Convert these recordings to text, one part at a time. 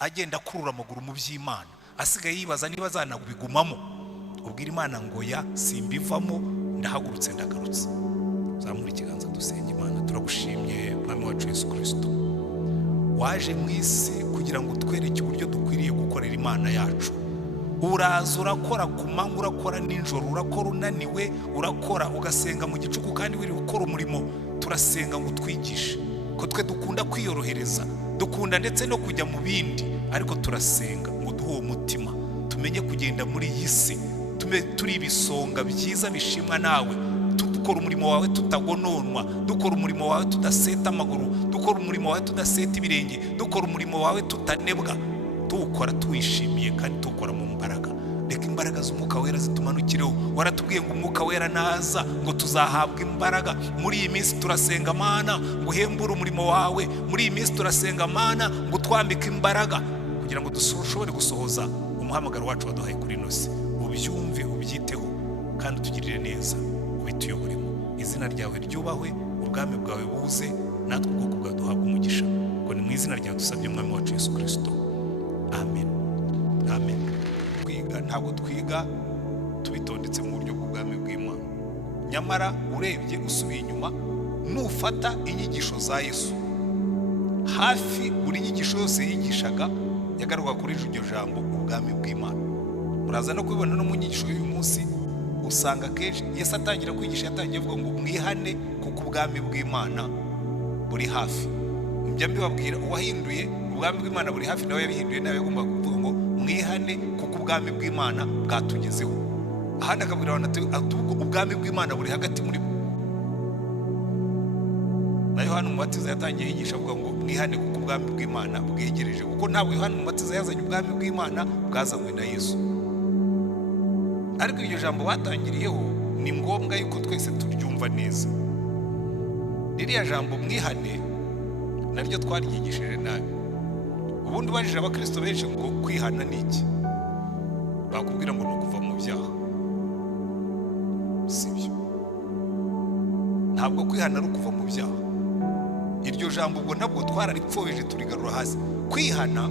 agenda akurura amaguru mu by'Imana, asigaye yibaza niba azanabigumamo. Ubwira Imana ngo ya simbivamo, ndahagurutse ndagarutse. Zamura ikiganza dusenga. Imana turagushimye Mwami wacu Yesu Kristo, waje mu isi kugira ngo utwereke uburyo dukwiriye gukorera Imana yacu. Uraza urakora ku manywa, urakora nijoro, urakora unaniwe, urakora ugasenga mu gicuku kandi wiri gukora umurimo. Turasenga ngo utwigishe ko twe dukunda kwiyorohereza, dukunda ndetse no kujya mu bindi, ariko turasenga ngo duhe uwo mutima, tumenye kugenda muri iyi si turi ibisonga byiza bishimwa nawe, dukora umurimo wawe tutagononwa, dukora umurimo wawe tudaseta amaguru, dukora umurimo wawe tudaseta ibirenge, dukora umurimo wawe tutanebwa, tuwukora tuwishimiye kandi tuwukora mu mbaraga. Reka imbaraga z'Umwuka Wera zitumanukireho. Waratubwiye ngo Umwuka Wera naza ngo tuzahabwa imbaraga. Muri iyi minsi turasenga Mana ngo uhembure umurimo wawe. Muri iyi minsi turasenga Mana ngo twambike imbaraga kugira ngo dushobore gusohoza umuhamagaro wacu waduhaye kuri ino si. Ubyumve, ubyiteho kandi utugirire neza, ubituyoboremo. Izina ryawe ryubahwe, ubwami bwawe buze, natwe ubwoko bwawe duhabwe umugisha. Ngo ni mu izina ryawe dusabye Mwami wacu Yesu Kristo. Amen. Amen. Ntabwo twiga tubitondetse mu buryo bw'ubwami bw'Imana. Nyamara urebye usubiye inyuma, nufata inyigisho za Yesu, hafi buri nyigisho yose yigishaga yagaruka kuri iryo jambo ubwami bw'Imana. Muraza no kubibona no mu nyigisho y'uyu munsi, usanga kenshi Yesu atangira kwigisha yatangiye avuga ngo mwihane kuko ubwami bw'Imana buri hafi. Njya mbibabwira, uwahinduye ubwami bw'Imana buri hafi nawe yabihinduye, nawe agomba kuvuga ngo mwihane kuko ubwami bw'Imana bwatugezeho. Ahandi akabwira abantu ati ubwami bw'Imana buri hagati muri bo. Na Yohana Umubatiza yatangiye yigisha avuga ngo mwihane kuko ubwami bw'Imana bwegereje, kuko ntabwo Yohana Umubatiza yazanye ubwami bw'Imana, bwazanywe na Yesu. Ariko iryo jambo batangiriyeho ni ngombwa yuko twese turyumva neza. Ririya jambo mwihane naryo twaryigishije nabi. Ubundi ubajije abakristo benshi ngo kwihana ni iki, bakubwira ngo ni ukuva mu byaha. Sibyo, ntabwo kwihana ari ukuva mu byaha. Iryo jambo ubwo nabwo twararipfobeje turigarura hasi. Kwihana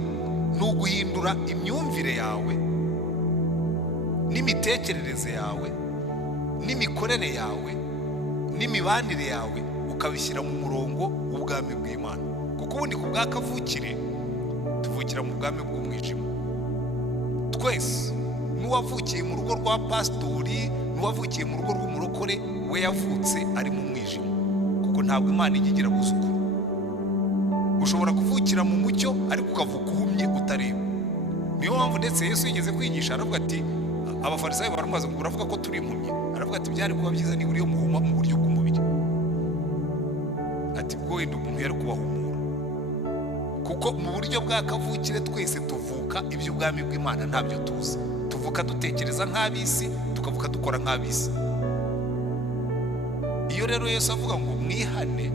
ni uguhindura imyumvire yawe n'imitekerereze yawe n'imikorere yawe n'imibanire yawe, ukabishyira mu murongo w'ubwami bw'Imana. Kuko ubundi ku bw'akavukire tuvukira mu bwami bw'umwijima. Twese, n'uwavukiye mu rugo rwa pastori, n'uwavukiye mu rugo rw'umurokore, we yavutse ari mu mwijima, kuko ntabwo Imana ijya igira abuzukuru. Ushobora kuvukira mu mucyo ariko ukavuka uhumye utareba. Niyo mpamvu ndetse Yesu yigeze kwigisha aravuga ati, abafarisayo baramubaza ngo uravuga ko turi impumyi? Aravuga ati byari kuba byiza niba uriyo muhuma mu buryo bw'umubiri. Ati bwo wenda umuntu yari kubahumura. Kuko mu buryo bwa kavukire twese tuvuka iby'ubwami bw'Imana ntabyo tuzi. Tuvuka dutekereza nk'abisi, tukavuka dukora nk'abisi. Iyo rero Yesu avuga ngo mwihane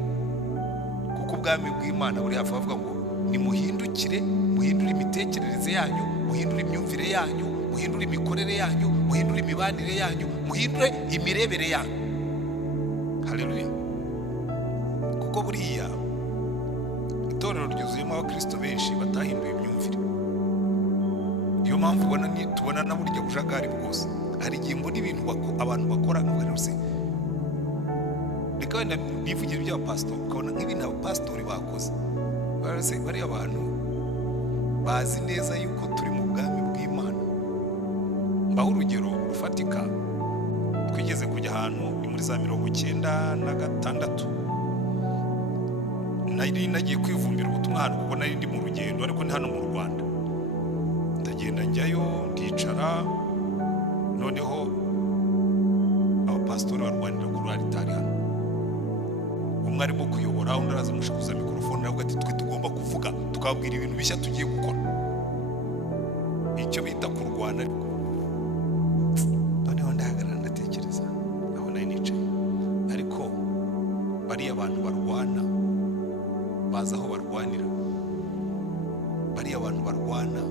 kuko ubwami bw'Imana buri hafi, avuga ngo nimuhindukire, muhindure imitekerereze yanyu, muhindure imyumvire yanyu, muhindure imikorere yanyu, muhindure imibanire yanyu, muhindure imirebere yanyu. Haleluya. Kuko buriya itorero ryuzuyemo abakristo benshi batahinduye imyumvire. Niyo mpamvu tubona na burya bujagari bwose. Hari igihe mbona ibintu abantu bakora n'ubuherutse, reka wenda nivugire iby'abapasitori, ukabona nk'ibintu abapasitori bakoze. Bariya abantu bazi neza yuko turi mu bwami bw'Imana. Mbaho urugero rufatika. Twigeze kujya ahantu ni muri za 1996, nari nagiye kwivumbira ubutumwa hano kuko nari ndi mu rugendo, ariko ni hano mu Rwanda. Ndagenda njyayo ndicara, noneho abapasitori barwanira kuri altari hano. Umwe arimo kuyobora, undi araza amushakuza mikrofone aravuga ati twe tugomba kuvuga, tukabwira ibintu bishya tugiye gukora. Icyo bita kurwana. Noneho ndahagarara ndatekereza, aho nari nicaye. Ariko bariya abantu barwana baza aho barwanira. Bariya abantu barwana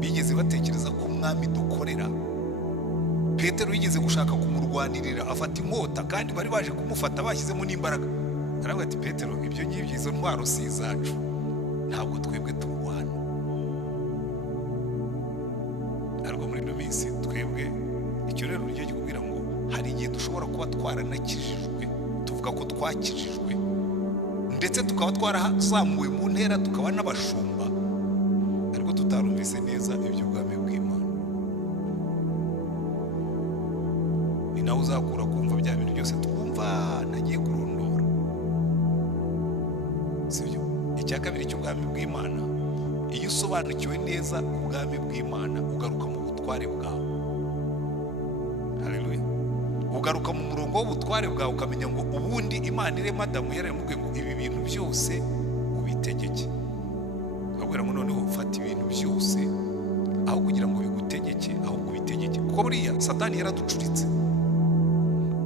bigeze batekereza ko umwami dukorera. Petero yigeze gushaka kumurwanirira, afata inkota, kandi bari baje kumufata bashyizemo n'imbaraga. Aravuga ati Petero, ibyo ngibyo izo ntwaro si izacu, ntabwo twebwe turwana. ariko muri ino minsi twebwe icyo rero ryo kikubwira ngo hari igihe dushobora kuba twaranakijijwe, tuvuga ko twakijijwe ndetse tukaba twarazamuwe mu ntera tukaba n'abashumba, ariko tutarumvise neza iby'ubwami bw'Imana. Ni nawe uzakura kumva bya bintu byose twumva nagiye kurondora, sibyo? Icya kabiri cy'ubwami bw'Imana, iyo usobanukiwe neza ubwami bw'Imana ugaruka mu butware bwawe. Haleluya. Ugaruka mu murongo w'ubutware bwawe ukamenya ngo ubundi Imana irema Adamu yaramubwiye ngo ibi bintu byose ubitegeke. Akabwira ngo noneho ufata ibintu byose aho kugira ngo bigutegeke, ahubwo ubitegeke. Kuko buriya Satani yaraducuritse.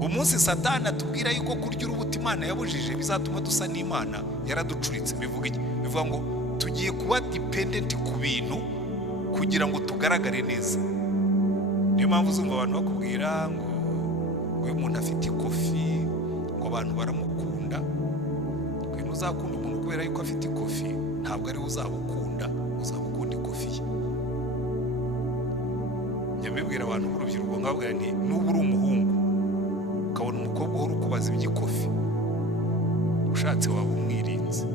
Umunsi Satani atubwira yuko kurya urubuto Imana yabujije bizatuma dusa n'Imana, yaraducuritse. Bivuga iki? Bivuga ngo tugiye kuba dependent ku bintu kugira ngo tugaragare neza. Niyo mpamvu uzumva abantu bakubwira ngo uyu muntu afite ikofi, ngo abantu baramukunda. Kwino uzakunda umuntu kubera yuko afite ikofi, ntabwo ari uzabukunda, uzabukunda ikofi ye. Nyamibwira abantu b'urubyiruko ngabwira nti nuba uri umuhungu ukabona umukobwa uhora ukubaza iby'ikofi, ushatse waba umwirinze.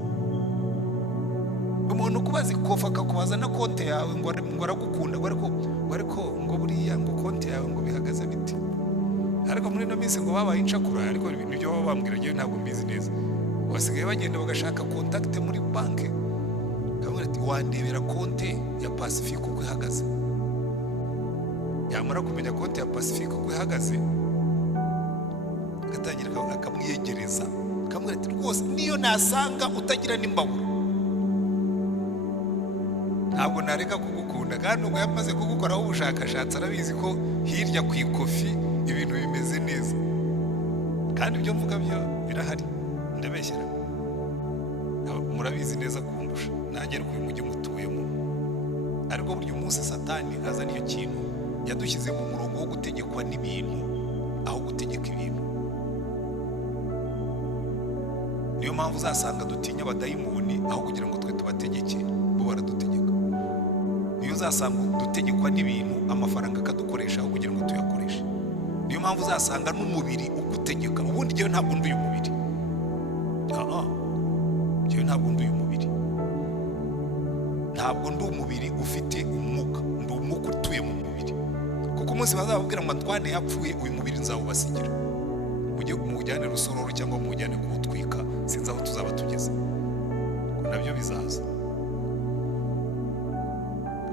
Umuntu ukubaza ikofi akakubaza na konte yawe ngo aragukunda, ariko ngo buriya ngo konte yawe ngo bihagaze biti. Ariko muri ino minsi ngo babaye incakura, ariko ibintu byo baba bambwira ngewe ntabwo mbizi neza. Basigaye bagenda bagashaka contact muri banki, kamwe ati wandebera konte ya Pacific uko ihagaze. Yamara kumenya konte ya Pacific uko ihagaze, gatangira akamwiyegereza, kamwe ati rwose niyo nasanga utagira n'imbabura ntabwo nareka kugukunda. Kandi ubwo yamaze kugukoraho ubushakashatsi arabizi ko hirya ku ikofi ibintu bimeze neza. Kandi ibyo mvuga byo birahari, ndabeshyera. Murabizi neza kundusha, nanjye ariko uyu mujyi mutuyemo. Ariko burya umunsi Satani aza niyo kintu yadushyize mu murongo wo gutegekwa n'ibintu aho gutegeka ibintu. Niyo mpamvu uzasanga dutinya abadayimoni aho kugira ngo twe tubategeke, bo baradutegeka. Niyo uzasanga dutegekwa n'ibintu, amafaranga akadukoresha aho kugira ngo tuyakoreshe. Niyo mpamvu uzasanga n'umubiri ugutegeka. Ubundi njyewe ntabwo ndi uyu mubiri, njyewe ntabwo ndi uyu mubiri, ntabwo ndi umubiri ufite umwuka, ndi umwuka utuye mu mubiri. Kuko umunsi bazababwira ngo Antoine yapfuye, uyu mubiri nzawubasigira, mujye mujyane Rusororo cyangwa mujyane kuwutwika, sinzi aho tuzaba tugeze, nabyo bizaza.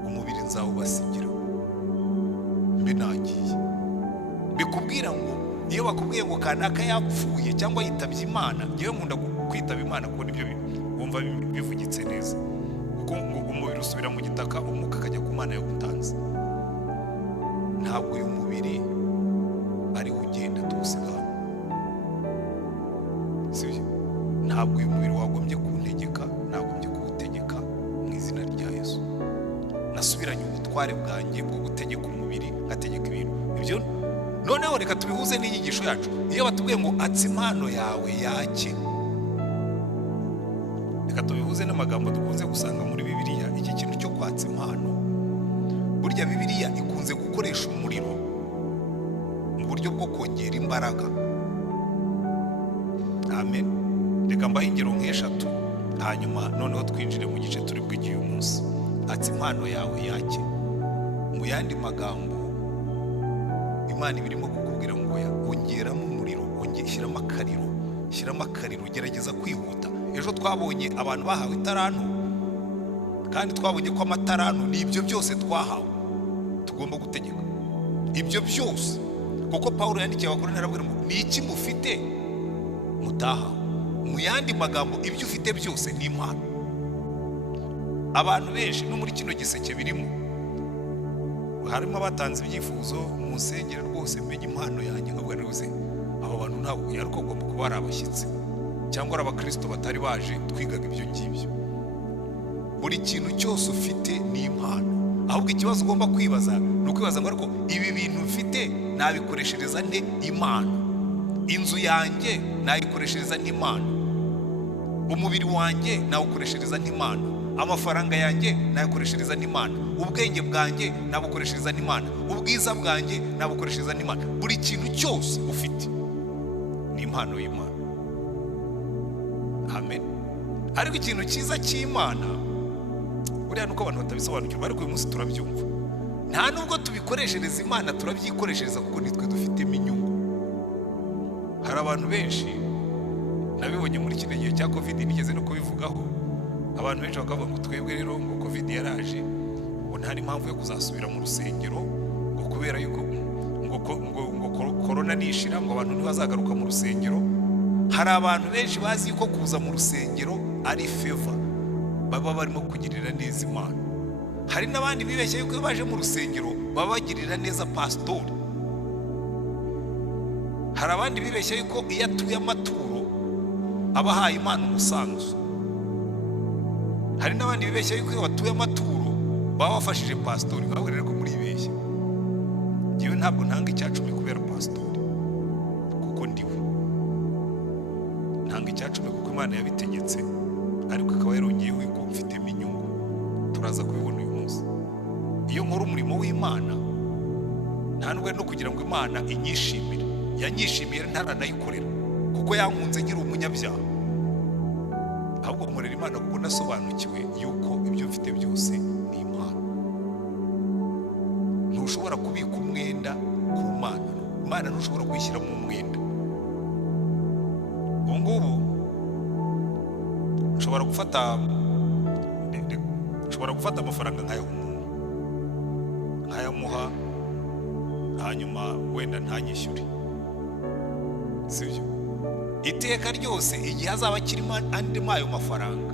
Umubiri nzawubasigira mbe nagiye. Bikubwira ngo iyo bakubwiye ngo kanaka yapfuye cyangwa yitabye Imana, ngewe nkunda kwitaba Imana kuko nibyo wumva bivugitse neza. Kuko ngo umubiri usubira mu gitaka, umwuka akajya ku Mana yagutanze. Ntabwo uyu mubiri ari ugenda tuwusiga hano, sibyo? Ntabwo uyu mubiri wagombye kuntegeka, nagombye kuwutegeka mu izina rya Yesu. Nasubiranye ubutware bwanjye bwo gutegeka umubiri, ngategeka ibintu. Ibyo noneho reka tubihuze n'inyigisho yacu. Iyo batubwiye ngo atse impano yawe yake, reka tubihuze n'amagambo dukunze gusanga muri Bibiliya. Iki kintu cyo kwatsa impano, burya Bibiliya ikunze gukoresha umuriro mu buryo bwo kongera imbaraga. Amen. Reka mbahe ingero nk'eshatu, hanyuma noneho twinjire mu gice turi bw'igihe uyu munsi. Atse impano yawe yake, mu yandi magambo Imana ibirimo kukubwira ngo ongeramo umuriro, shyiramo akariro, gerageza kwihuta. Ejo twabonye abantu bahawe itarantu, kandi twabonye ko amatarantu ni ibyo byose twahawe tugomba gutegeka ibyo byose. Kuko Pawulo yandikiye Abakorinto arabwira ngo ni iki mufite mutahawe. Mu yandi magambo ibyo ufite byose ni impano. Abantu benshi no muri kino giseke birimo, harimo abatanze ibyifuzo mu nsengero, rwose menye impano yanjye nkabwira rwose abo bantu ntabwo yaruko agomba kuba ari abashyitsi cyangwa ari abakristo batari baje twigaga ibyo ngibyo. Buri kintu cyose ufite ni impano. Ahubwo ikibazo ugomba kwibaza ni ukwibaza ngo ariko ibi bintu mfite nabikoreshereza nte Imana? Inzu yanjye nayikoreshereza n'Imana, umubiri wanjye nawukoreshereza n'Imana, amafaranga yanjye nayakoreshereza n'Imana, ubwenge bwanjye nabukoreshereza n'Imana, ubwiza bwanjye nabukoreshereza n'Imana. Buri kintu cyose ufite ni impano y'Imana. Amen. Ariko ikintu cyiza cy'Imana buriya nuko abantu batabisobanukirwa, ariko uyu munsi turabyumva. Nta nubwo tubikoreshereza Imana, turabyikoreshereza kuko nitwe dufitemo inyungu. Hari abantu benshi nabibonye muri kino gihe cya covid, nigeze no kubivugaho. Abantu benshi bakavuga ngo twebwe rero ngo covid yaraje, ngo nta impamvu yo kuzasubira mu rusengero, ngo kubera yuko ngo corona nishira ngo abantu ntibazagaruka mu rusengero. Hari abantu benshi bazi ko kuza mu rusengero ari favor, baba barimo kugirira neza Imana. Hari n'abandi bibeshye yuko baje mu rusengero baba bagirira neza pastori. Hari abandi bibeshye yuko iyo atuye amaturo aba ahaye Imana umusanzu. Hari n'abandi bibeshye yuko iyo batuye amaturo baba bafashije pastori. Bawe rero ko muri bibeshye. Jewe ntabwo ntanga icyacumi kubera pastori, kuko ndiwe. Ntanga icyacumi kuko Imana yabitegetse, ariko akaba yarongeyeho yuko mfitemo inyungu. Turaza kubibona uyu munsi. Iyo nkora umurimo w'Imana nta nubwo no kugira ngo Imana inyishimire, yanyishimiye ntaranayikorera kuko yankunze ngira umunyabyaha, ahubwo nkorera Imana kuko nasobanukiwe yuko ibyo mfite byose ni Imana. Ntushobora kubika umwenda ku Mana, Imana ntushobora kuyishyira mu mwenda. Ubu ngubu nshobora gufata amafaranga nkayamuha, hanyuma wenda ntanyishyure, sibyo? Iteka ryose igihe azaba akirimo andi mayo mafaranga,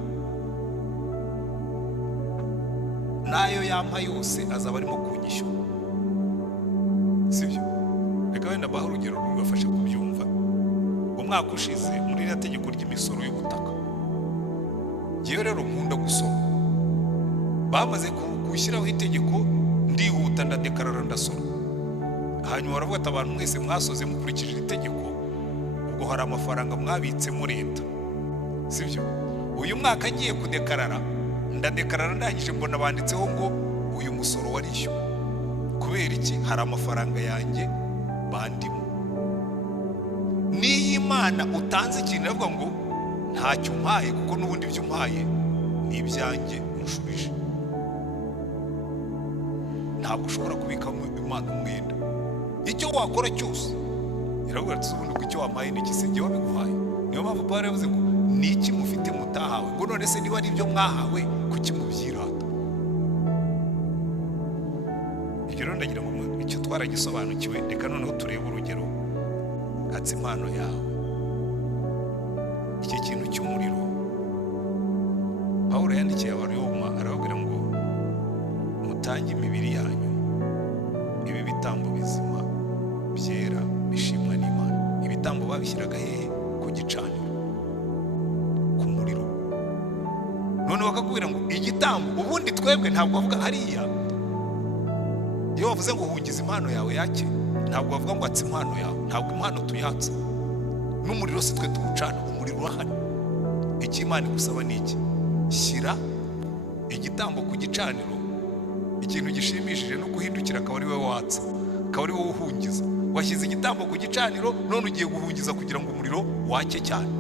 nayo yampa yose azaba arimo kunyishyura, sibyo? Reka wenda baho urugero rubafasha kubyumva. Umwaka ushize muri iriya tegeko ry'imisoro y'ubutaka, ngewe rero nkunda gusoma. Bamaze gushyiraho itegeko ndihuta ndadekarara ndasoma, hanyuma baravuga ati abantu mwese mwasoze mukurikije iri tegeko, ubwo hari amafaranga mwabitsemo leta, sibyo? Uyu mwaka ngiye kudekarara, ndadekarara ndangije mbona banditseho ngo uyu musoro warishyuwe. Kubera iki? Hari amafaranga yanjye bandimo. Niyo Imana utanze ikintu avuga ngo ntacyo umpaye, kuko n'ubundi ibyo umpaye ni ibyanjye unshubije. Ntabwo ushobora kubikamo Imana umwenda. Icyo wakora cyose iravuga ati ubundi ko icyo wampaye n'iki se njyewe wabiguhaye. Niyo mpamvu Pawulo yavuze ngo ni iki mufite mutahawe, ngo none se niba ari ibyo mwahawe kuki mubyirata? Ibyo rero ndagira ngo icyo twaragisobanukiwe. Reka noneho turebe urugero atse impano yawe. Iki kintu cy'umuriro Pawulo yandikiye Abaroma arababwira ngo mutange imibiri yanyu ibi bitambo bizima byera bishimwa n'Imana. Ibitambo babishyiraga hehe? Ku gicaniro, ku muriro. None bakakubwira ngo igitambo, ubundi twebwe ntabwo bavuga hariya. Iyo bavuze ngo hungiza impano yawe yake, ntabwo bavuga ngo atse impano yawe. Ntabwo impano tuyatsa, n'umuriro si twe tuwucana, umuriro urahari. Icyo Imana igusaba ni iki? Shyira igitambo ku gicaniro. Ikintu gishimishije no guhindukira akaba ari wowe watsa, akaba ari wowe uhungiza. Washyize igitambo ku gicaniro, none ugiye guhungiza kugira ngo umuriro wake cyane,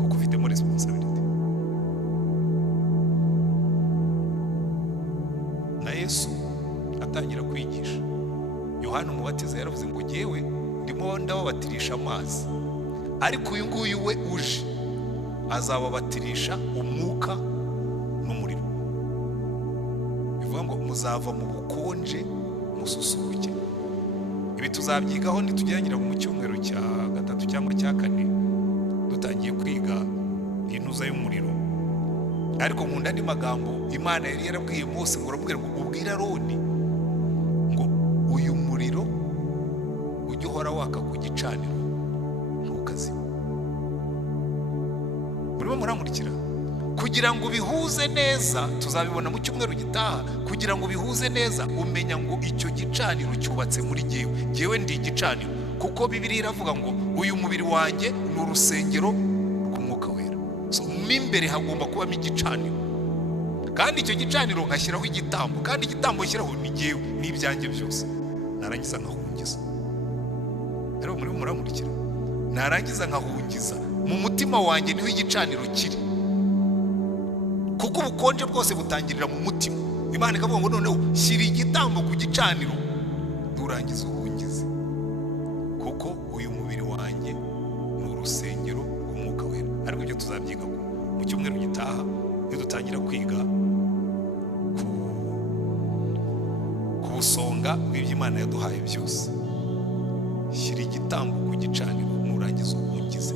kuko ufitemo responsibility. Na Yesu atangira kwigisha, Yohana Umubatiza yaravuze ngo jyewe ndimo ndababatirisha amazi, ariko uyu nguyu we uje azababatirisha umwuka n'umuriro. Bivuga ngo muzava mu bukonje mususuruke. Ibi tuzabyigaho nitugeragera mu cyumweru cya 3 cyangwa cya 4 dutangiye kwiga intuza y'umuriro. Ariko nkunda andi magambo Imana yari yarabwiye Mose ngo urabwira ngo ubwire Aroni ngo uyu muriro ujye uhora waka ku gicaniro ntukazime. Murimo murankurikira? Kugira ngo bihuze neza, tuzabibona mu cyumweru gitaha. Kugira ngo bihuze neza, umenya ngo icyo gicaniro cyubatse muri jyewe ndi igicaniro, kuko Bibiliya iravuga ngo uyu mubiri wanjye ni urusengero rw'Umwuka Wera. So imbere hagomba kubamo igicaniro, kandi icyo gicaniro nkashyiraho igitambo, kandi igitambo nshyiraho ni jyewe n'ibyanjye byose. Narangiza nkahungiza. Rero muri muramurikira, narangiza nkahungiza mu mutima wanjye niho igicaniro kiri, kuko ubukonje bwose butangirira mu mutima. Imana ikavuga ngo noneho shyira igitambo ku gicaniro nurangiza uhungize, kuko uyu mubiri wanjye ni urusengero rw'Umwuka Wera. Ariko ibyo tuzabyiga mu cyumweru gitaha nidutangira kwiga ku busonga bw'iby'Imana yaduhaye byose. Shyira igitambo ku gicaniro nurangiza uhungize,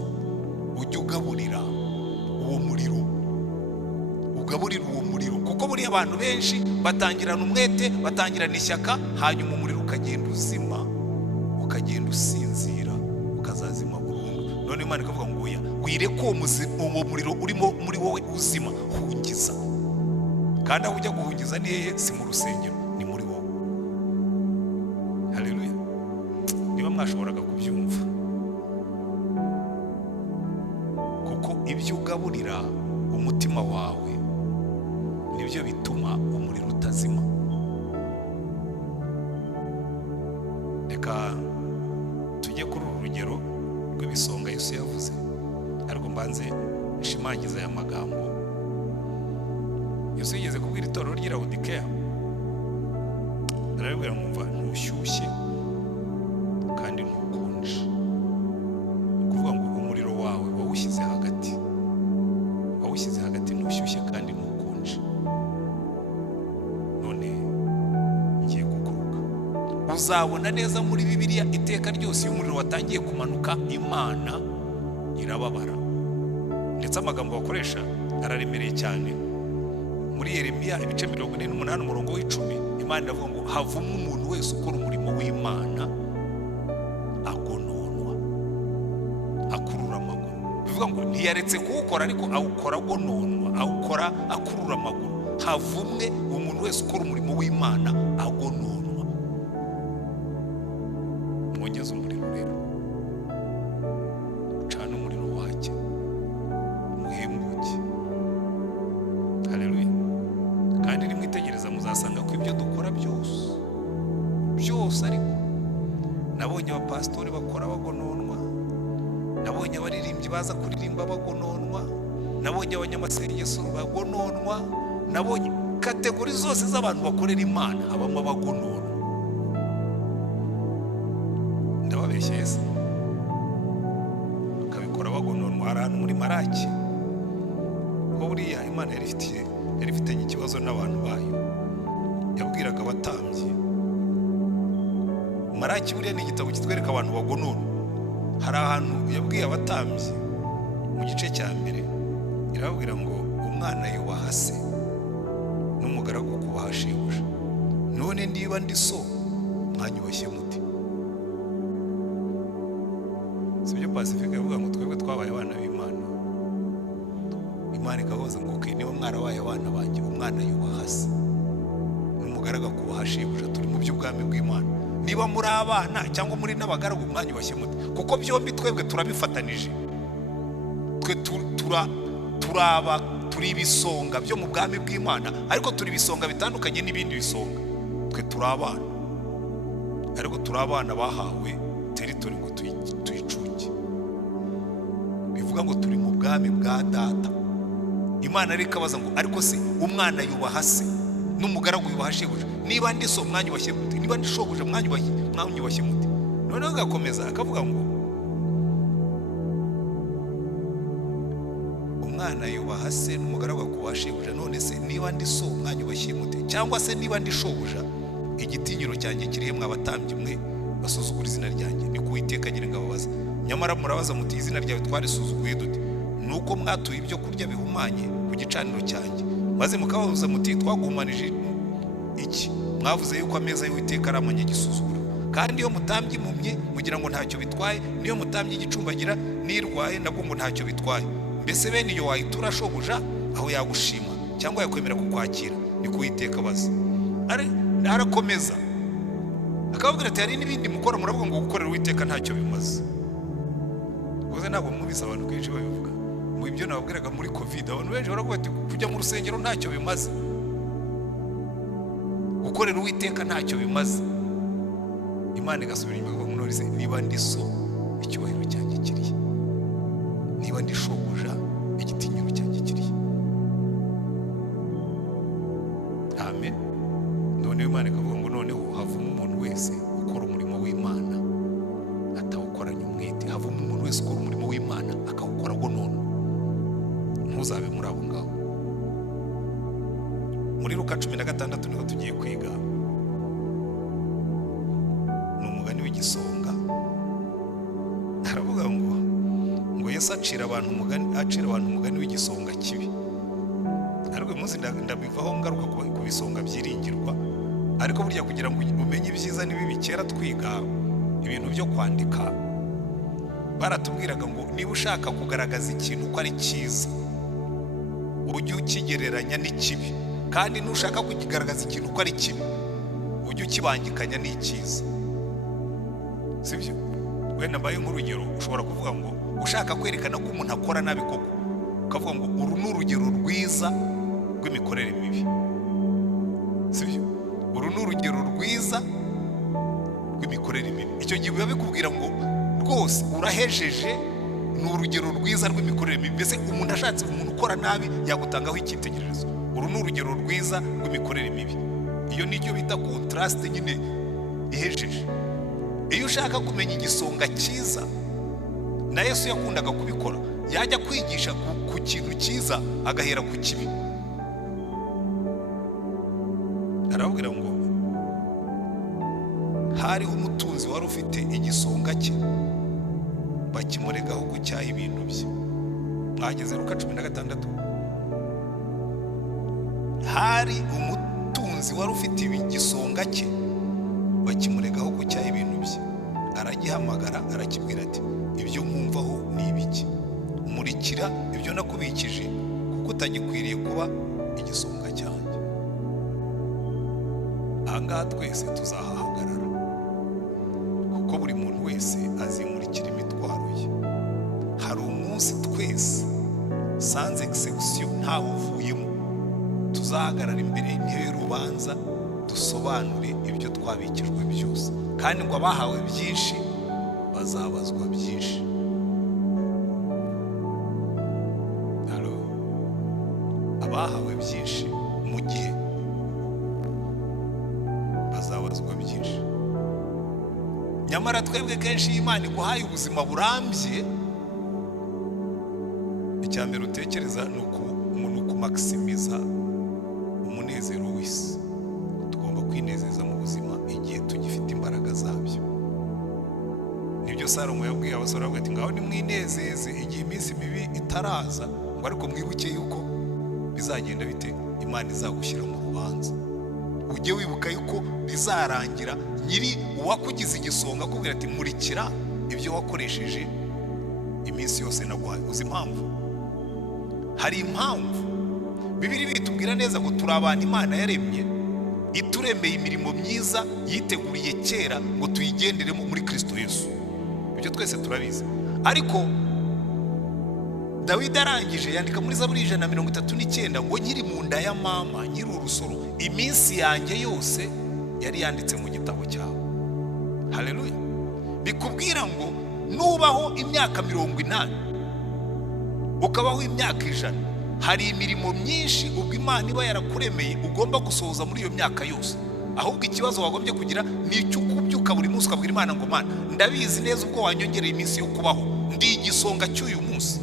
ujye ugaburira uwo muriro, ugaburira uwo muriro, kuko buriya abantu benshi batangirana umwete, batangirana ishyaka, hanyuma umuriro ukagenda uzima, ukagenda usinzira, ukazazima burundu. None Imana ikavuga ngo oya, wireke uwo muriro urimo muri wowe uzima, hungiza. Kandi aho ujya guhungiza ni hehe? Si mu rusengero, ni muri wowe. Haleluya. Niba mwashoboraga kubyumva, kuko ibyo ugaburira umutima wawe nibyo bituma umuriro utazima. Reka tujye kuri uru rugero rw'ibisonga Yesu yavuze, ariko mbanze nshimangiza aya magambo. Yesu yigeze kubwira itorero ry'i Laodiceya, arababwira ngo ntushyushye kandi ntukonje. Kuvuga ngo umuriro wawe wawushyize hagati, ntushyushye kandi ntukonje. None ngiye kukuruka, uzabona neza muri Bibiliya iteka ryose iyo umuriro watangiye kumanuka Imana irababara. Ndetse amagambo bakoresha araremereye cyane. Muri Yeremiya ibice 48 umurongo w'10, Imana iravuga ngo havumwe umuntu wese ukora umurimo w'Imana agononwa, akurura amaguru. Bivuga ngo ntiyaretse kuwukora, ariko awukora agononwa, awukora akurura amaguru. Havumwe umuntu wese ukora umurimo w'Imana agononwa. Mwongeze umuriro rero, ucana umuriro wajya, muhembuke. Haleluya. Kandi nimwitegereza muzasanga ko ibyo dukora byose ariko nabonye abapasitori bakora bagononwa, nabonye abaririmbyi baza kuririmba bagononwa, nabonye abanyamasengesho bagononwa, nabonye kategori zose z'abantu bakorera Imana habamo abagononwa. Ndababeshya Yesu bakabikora bagononwa. Hari ahantu muri Maraki ko buriya Imana yari ifitanye ikibazo n'abantu bayo, yabwiraga abatambyi. Maraki buriya ni igitabo kitwereka abantu bagononwa. Hari ahantu yabwiye abatambyi mu gice cya mbere, irababwira ngo umwana yubaha se n'umugaragu kubaha shebuja. None ndiba ndi so, mwanyubashye muti? Sibyo Pacifique yavuga ngo twebwe twabaye abana b'Imana. Imana ikavuga ngo niba mwarabaye abana banjye, umwana yubaha se n'umugaragu kubaha shebuja, turi mu by'ubwami bw'Imana. Niba muri abana cyangwa muri n'abagaragu, mwanyubashye muti? Kuko byombi twebwe turabifatanije. Twe turi ibisonga byo mu bwami bw'Imana, ariko turi ibisonga bitandukanye n'ibindi bisonga. Twe turi abana, ariko turi abana bahawe teritori ngo tuyicunge. Bivuga ngo turi mu bwami bwa Data. Imana ariko abaza ngo ariko se umwana yubaha se n'umugaragu yubaha shebuja? Niba ndi so, mwanyubashye muti? Niba ndi shobuja, mwanyubashye muti? Noneho agakomeza akavuga ngo umwana yubaha se n'umugaragu kubaha shebuja. None se niba ndi so, mwanyubashye muti? Cyangwa se niba ndi shobuja, igitinyiro cyanjye kirihe mwa batambyi mwe basuzugura izina ryanjye? Ni Uwiteka Nyiringabo abaza. Nyamara murabaza muti izina ryawe twarisuzuguye dute? Nuko mwatuye ibyo kurya bihumanye ku gicaniro cyanjye. Maze mukababuza muti twaguhumanije iki? Mwavuze yuko ameza y'Uwiteka ari amanyagisuzuguro. Kandi iyo mutambye impumye mugira ngo ntacyo bitwaye, niyo mutambye igicumbagira nirwaye nabwo ngo ntacyo bitwaye. Mbese bene iyo wayitura shobuja aho yagushima cyangwa yakwemera kukwakira? Ni Uwiteka abaza. Arakomeza akababwira ati hari n'ibindi mukora muravuga ngo gukorera Uwiteka ntacyo bimaze. Uze ntabwo mwumvise abantu kenshi babivuga mu ibyo nababwiraga muri covid, abantu benshi baravuga ati kujya mu rusengero ntacyo bimaze, gukorera Uwiteka ntacyo bimaze. Imana igasubira inyuma ngo none niba ndi so icyubahiro cyanjye kiriye, niba ndi shobuja igitinyiro cyanjye kiriye. Amen. None Imana ikavuga ngo noneho havuma umuntu wese ukora umurimo w'Imana atawukoranye umwete, havuma umuntu wese ukora umurimo w'Imana akawukora ngo none ntuzabe muri abo ngabo. Muri Luka 16 niho tugiye kwiga, ni umugani w'igisonga. Aravuga ngo Yesu acira abantu umugani w'igisonga kibi. Ariko uyu munsi ndabivaho ngaruka ku bisonga byiringirwa. Ariko burya kugira ngo umenye ibyiza n'ibibi, kera twiga ibintu byo kwandika baratubwiraga ngo niba ushaka kugaragaza ikintu ko ari cyiza ujye ukigereranya n'ikibi, kandi nushaka kukigaragaza ikintu ko ari kibi ujye ukibangikanya n'icyiza. Sibyo? Wenda mbaye nk'urugero, ushobora kuvuga ngo ushaka kwerekana ko umuntu akora nabi koko, ukavuga ngo uru ni urugero rwiza rw'imikorere mibi. Sibyo? Uru ni urugero rwiza rw'imikorere mibi. Icyo gihe biba bikubwira ngo rwose urahejeje, ni urugero rwiza rw'imikorere mibi. Mbese umuntu ashatse umuntu ukora nabi yagutangaho icyitegererezo. Uru ni urugero rwiza rw'imikorere mibi. Iyo nicyo bita contrast nyine ihejeje. Iyo ushaka kumenya igisonga cyiza, na Yesu yakundaga kubikora, yajya kwigisha ku kintu cyiza agahera ku kibi. Arabwira ngo hariho umutunzi wari ufite igisonga cye, bakimuregaho gucyaha ibintu bye. Mwageze Luka 16. Hari umutunzi wari ufite igisonga cye, bakimuregaho gucyaha ibintu bye. Aragihamagara arakibwira ati ibyo nkumvaho ni ibiki? Umurikira ibyo nakubikije, kuko utagikwiriye kuba igisonga cyanjye. Ahangaha twese tuzahahagarara, kuko buri muntu wese azimurikira imitwaro ye. Hari umunsi twese sans exception ntawe uvuyemo tuzahagarara imbere y'intebe y'urubanza dusobanure ibyo twabikijwe byose, kandi ngo abahawe byinshi bazabazwa byinshi. Abahawe byinshi mu gihe bazabazwa byinshi. Nyamara twebwe kenshi Imana iguhaye ubuzima burambye, icya mbere utekereza ni umuntu kumaximiza umunezero w'isi. Tugomba kwinezeza mu buzima igihe tugifite imbaraga zabyo. Nibyo Salomo yabwiye abasore avuga ati ngaho nimwinezeze igihe iminsi mibi itaraza, ngo ariko mwibuke yuko bizagenda bite, Imana izagushyira mu rubanza. Ujye wibuka yuko bizarangira nyiri uwakugize igisonga akubwira ati murikira ibyo wakoresheje iminsi yose naguhaye. Uzi impamvu? Hari impamvu Bibiliya bitubwira neza ngo turi abantu Imana yaremye, ituremeye imirimo myiza yiteguriye kera ngo tuyigenderemo muri Kristo Yesu. Ibyo twese turabizi. Ariko Dawidi arangije yandika muri Zaburi 139 ngo nkiri mu nda ya mama nkiri urusoro, iminsi yanjye yose yari yanditse mu gitabo cyawe. Haleluya. Bikubwira ngo nubaho imyaka 80 ukabaho imyaka 100, hari imirimo myinshi ubwo Imana iba yarakuremeye ugomba gusohoza muri iyo myaka yose. Ahubwo ikibazo wagombye kugira ni icyo kubyuka buri munsi ukabwira Imana ngo Mana, ndabizi neza uko wanyongereye iminsi yo kubaho, ndi igisonga cy'uyu munsi.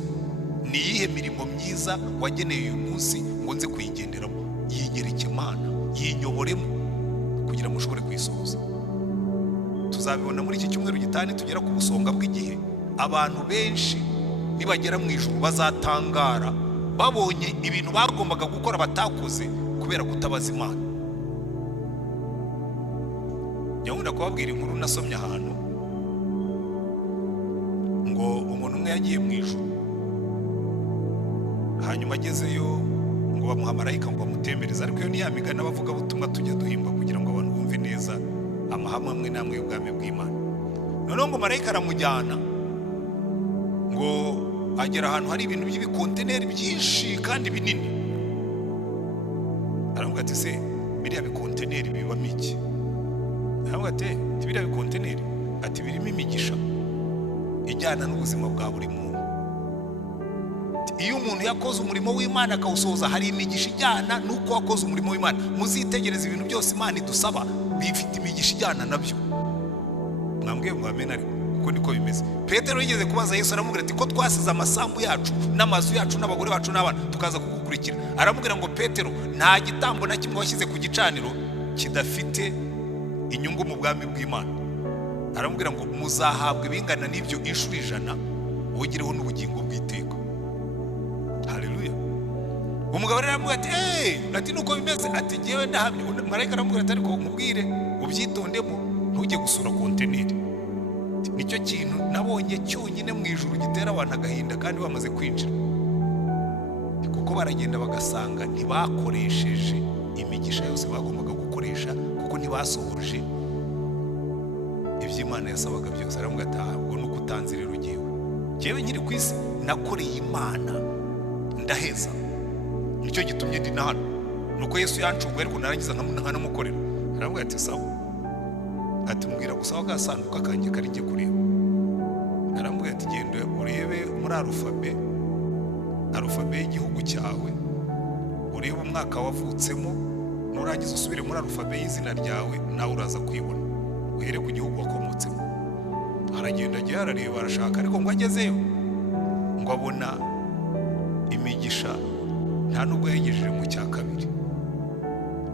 Ni iyihe mirimo myiza wageneye uyu munsi ngo nze kuyigenderamo? Yinyereke Mana, yinyoboremo kugira ngo ushobore kuyisohoza. Tuzabibona muri iki cyumweru gitani tugera ku busonga bw'igihe. Abantu benshi nibagera mu ijuru bazatangara babonye ibintu bagombaga gukora batakoze kubera kutabaza Imana. Nyakunda kubabwira inkuru nasomye ahantu ngo umuntu umwe yagiye mu ijuru, hanyuma agezeyo ngo bamuha marayika ngo bamutembereze. Ariko iyo ni ya migani abavuga butumwa tujya duhimba kugira ngo abantu bumve neza amahame amwe n'amwe y'ubwami bw'Imana. Noneho ngo marayika aramujyana ngo agera ahantu hari ibintu by'ibikonteneri byinshi kandi binini. Aravuga ati se biriya bikonteneri bibamo iki? Aravuga ati biriya bikonteneri ati birimo imigisha ijyana n'ubuzima bwa buri muntu. Iyo umuntu yakoze umurimo w'Imana akawusohoza, hari imigisha ijyana n'uko wakoze umurimo w'Imana. Muzitegereza ibintu byose Imana idusaba bifite imigisha ijyana nabyo. Mwambwiye ngo amen ariko kuko niko bimeze. Petero yigeze kubaza Yesu, aramubwira ati ko twasize amasambu yacu n'amazu yacu n'abagore bacu n'abana tukaza kugukurikira. Aramubwira ngo Petero, nta gitambo na kimwe washyize ku gicaniro kidafite inyungu mu bwami bw'Imana. Aramubwira ngo muzahabwa ibingana n'ibyo inshuro 100 ugireho n'ubugingo bw'iteka. Haleluya. Umugabo rero aramubwira ati nuko bimeze, ati jewe ndahamye. Marayika aramubwira ati ariko mubwire ubyitondemo ntujye gusura konteneri. Nicyo kintu nabonye cyonyine mu ijuru gitera abantu agahinda kandi bamaze kwinjira, kuko baragenda bagasanga ntibakoresheje imigisha yose bagombaga gukoresha, kuko ntibasohoje iby'Imana yasabaga byose. Aramubwira ati ahubwo nuko utanze rero jewe nkiri ku isi nakoreye Imana ndaheza, nicyo gitumye ndi na hano. Nuko Yesu yancunguye ariko narangiza nkanamukorera. Aramubwira ati sawa, ati mbwira gusa wagasanduka kanjye karijye kureba. Aramubwira ati genda urebe muri arufabe y'igihugu cyawe, urebe umwaka wavutsemo, nurangiza usubire muri arufabe y'izina ryawe, nawe uraza kwibona, uhere ku gihugu wakomotsemo. Aragenda agiye arareba, arashaka, ariko ngo agezeyo ngo abona imigisha nta nubwo yagejeje mu cya kabiri,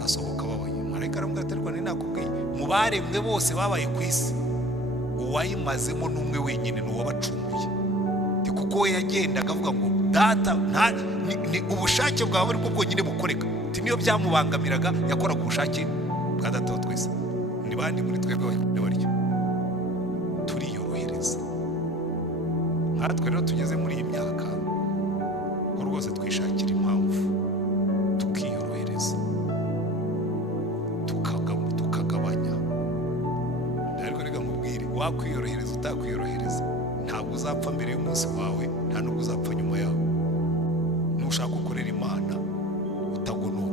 asohoka ababaye. Marayika aramubwira ati ariko nakubwiye mu baremwe bose babaye ku isi uwayimazemo n'umwe wenyine ni uwabacunguye. Kuko we yagendaga avuga ngo data ni ubushake bwawe ariko bwonyine bukoreka. Niyo byamubangamiraga yakoraga ubushake bwa data wa twese. Ni bandi muri twebwe baryo turiyorohereza. Natwe rero tugeze muri iyi myaka ko rwose twishakira impamvu tukiyorohereza, tukagabanya. Ariko reka nkubwire, wakwiyorohereza utakwiyorohereza ntabwo uzapfa mbere y'umunsi wawe, nta nubwo uzapfa nyuma yawe. Nushaka gukorera Imana utagonoma.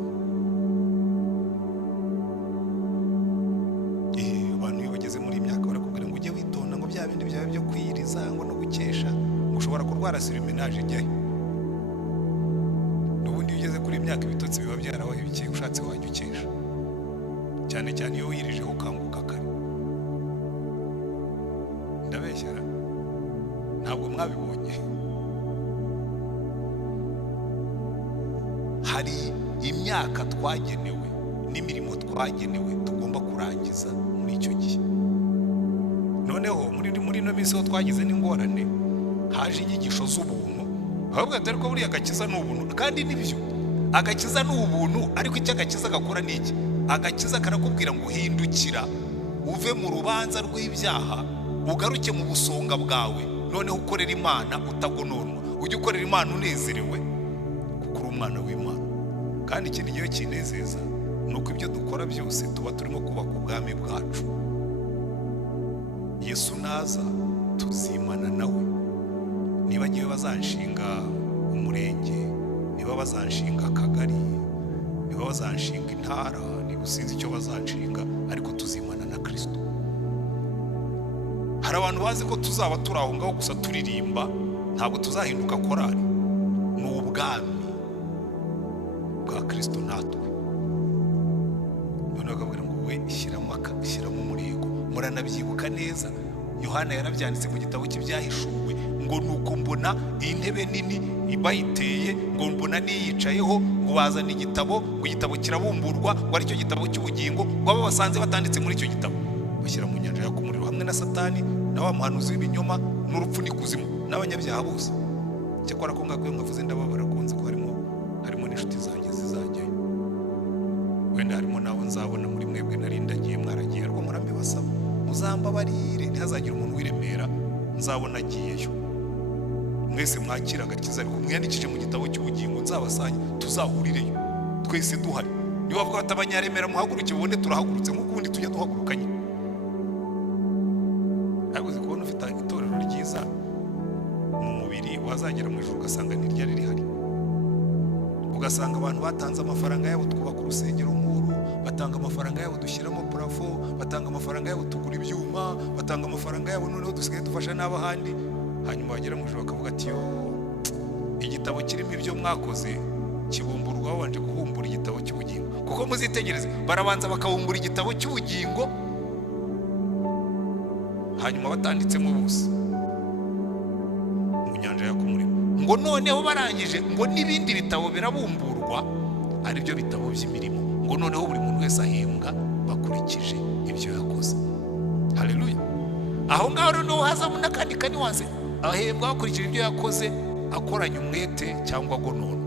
Abantu iyo bageze muri imyaka barakubwira ngo ujye witonda, ngo bya bindi byawe byo kwiyiriza ngo no gukesha ngo ushobora kurwara sirimenaje ijyayo. N'ubundi iyo ugeze kuri imyaka ibitotsi biba byarabaye bike, ushatse wajya ukesha, cyane cyane iyo wirijeho ukanguka kare. Ndabeshyara ntabwo mwabibonye. Hari imyaka twagenewe n'imirimo twagenewe tugomba kurangiza muri icyo gihe. Noneho muri ino minsi ho twagize n'ingorane, haje inyigisho z'ubuntu. Ahubwo atari ko buriya agakiza ni ubuntu, kandi nibyo agakiza ni ubuntu. Ariko icyo agakiza gakora ni iki? Agakiza karakubwira ngo hindukira uve mu rubanza rw'ibyaha ugaruke mu busonga bwawe, noneho ukorera Imana utagononwa. Ujye ukorera Imana unezerewe kuko uri umwana w'Imana. Kandi ikindi gihe kinezeza nuko ibyo dukora byose tuba turimo kubaka ubwami bwacu. Yesu naza tuzimana nawe. Niba ngiye bazanshinga umurenge, niba bazanshinga akagari, niba bazanshinga intara, niba usinzi icyo bazanshinga, ariko tuzimana na Kristo. Hari abantu bazi ko tuzaba turi aho ngaho gusa turirimba, ntabwo tuzahinduka korari. Ni ubwami bwa Kristo natwe. None bakabwira ngo we shyiramo umurego. Muranabyibuka neza, Yohana yarabyanditse mu gitabo cy'ibyahishuwe ngo nuko mbona iyi ntebe nini bayiteye, ngo mbona niyicayeho, ngo bazana igitabo, ngo igitabo kirabumburwa, ngo aricyo gitabo cy'ubugingo, ngo abo basanze batanditse muri icyo gitabo bashyira mu nyanja yaka umuriro, hamwe na Satani na wa muhanuzi w'ibinyoma n'urupfu n'ikuzimu n'abanyabyaha bose. Cyakora ko ngakwiye mwavuze ndababara kunze ko harimo n'inshuti zanjye zizajyayo. Wenda harimo nawe nzabona muri mwebwe narindagiye mwaragiye, ariko murambe basaba muzambabarire ntihazagire umuntu wiremera nzabona agiyeyo. Mwese mwakira agakiza ariko mwiyandikije mu gitabo cy'ubugingo, nzabasanye tuzahurireyo twese duhari. Niba bavuga bati abanyaremera muhaguruke, ubundi turahagurutse nk'uko ubundi tujya duhagurukanye. Ariko kubona ufite itorero ryiza mu mubiri wazagera mu ijuru ugasanga ntiryari rihari, ugasanga abantu batanze amafaranga yabo twubaka urusengero nk'uru, batanga amafaranga yabo dushyiramo parafo, batanga amafaranga yabo tugura ibyuma, batanga amafaranga yabo noneho dusigaye dufasha n'abahandi, hanyuma bagera mu ijuru bakavuga ati yo igitabo kirimo ibyo mwakoze kibumburwa babanje kubumbura igitabo cy'ubugingo. Kuko muzitegereze, barabanza bakabumbura igitabo cy'ubugingo, hanyuma batanditsemo ubusa mu nyanja yaka umurimo, ngo noneho barangije ngo n'ibindi bitabo birabumburwa ari byo bitabo by'imirimo, ngo noneho buri muntu wese ahembwa bakurikije ibyo yakoze. Haleluya. Aho ngaho noneho hazamo n'akandi kaniwanse, ahembwa bakurikije ibyo yakoze akoranye umwete cyangwa agonona.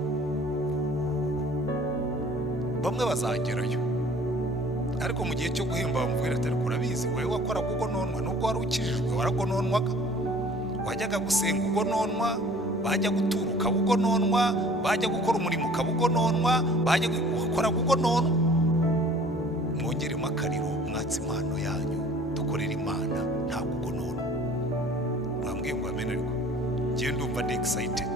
Bamwe bazagerayo, ariko mu gihe cyo guhemba bamubwira ati urabizi wowe wakora kugononwa, nubwo wari ukijijwe waragononwaga, wajyaga gusenga ugononwa, bajya guturuka ugononwa, bajya gukora umurimo ukabugononwa, bajya gukora ugononwa. Mwongeremo akariro, mwatsi impano yanyu, dukorera Imana nta kugonona. Mwambwiye ngo amen. Ariko ngiye ndumva ndi excited,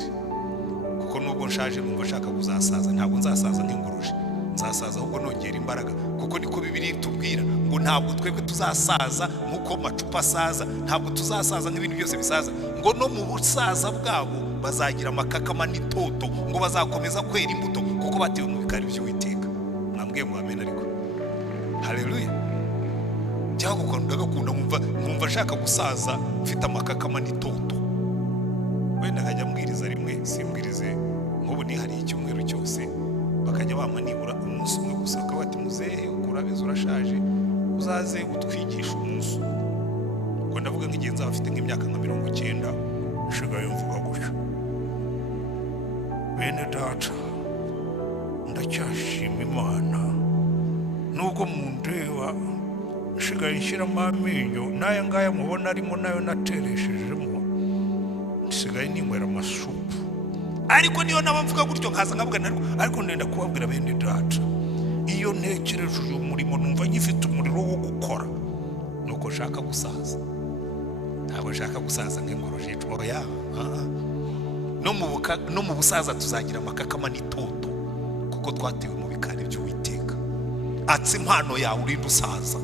kuko nubwo nshaje numva nshaka kuzasaza, ntabwo nzasaza nk'inguruje, nzasaza ahubwo nongera imbaraga, kuko niko Bibiliya itubwira ngo ntabwo twebwe tuzasaza nk'uko macupa asaza, ntabwo tuzasaza nk'ibintu byose bisaza, ngo no mu busaza bwabo bazagira amakakama n'itoto, ngo bazakomeza kwera imbuto kuko batewe mu bikari by'Uwiteka. Mwambwiye ngo amen. Ariko haleluya. Cyangwa kuko ndagakunda nkumva nshaka gusaza mfite amakakama n'itoto, wenda nkajya mbwiriza rimwe simbwirize nk'ubu nihariye icyumweru cyose, bakajya bampa nibura umunsi umwe gusa, bakaba bati muzehe urabizi urashaje uzaze utwigisha umunsi. Ubwo ndavuga nk'igihe nzaba mfite nk'imyaka nka 90 nshigaye mvuga gutyo. Bene data, ndacyashima Imana nubwo mundeba nshigaye nshyiramo amenyo, n'aya ngaya mubona arimo nayo natereshejemo, nsigaye ninywera amasupu. Ariko niyo naba mvuga gutyo nkaza nkavuga ariko ndenda kubabwira bene data, iyo ntekereje uyu murimo numva nyifite umuriro wo gukora, nuko nshaka gusaza. Ntabwo nshaka gusaza nk'ingoroje oya. No mu busaza tuzagira amakakama n'itoto, kuko twatewe mu bikari by'Uwiteka. Atsi impano yawe urinda usaza.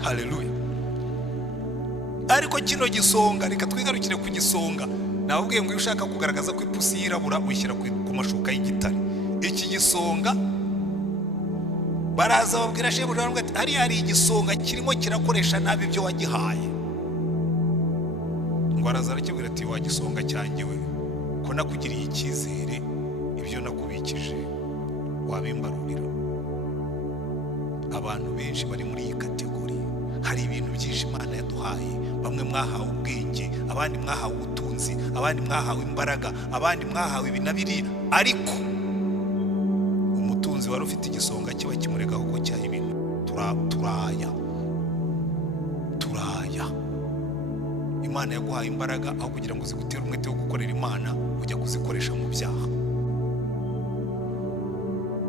Haleluya. Ariko kino gisonga, reka twigarukire ku gisonga. Nababwiye ngo iyo ushaka kugaragaza ko ipusi yirabura uyishyira ku mashuka y'igitare. Iki gisonga baraza babwira shebuja ngo ati hari igisonga kirimo kirakoresha nabi ibyo wagihaye. Ngo araza arakibwira ati wa gisonga cyanjye we, ko nakugiriye icyizere, ibyo nakubikije wabimbarurira. Abantu benshi bari muri iyi kategori. Hari ibintu byinshi Imana yaduhaye, bamwe mwahawe ubwenge, abandi mwahawe ubutunzi, abandi mwahawe imbaraga, abandi mwahawe ibinabiri, ariko umutunzi wari ufite igisonga kiba kimuregaho ko cyaha ibintu turaya. Imana yaguhaye imbaraga, aho kugira ngo zigutere umwete wo gukorera Imana ujya kuzikoresha mu byaha.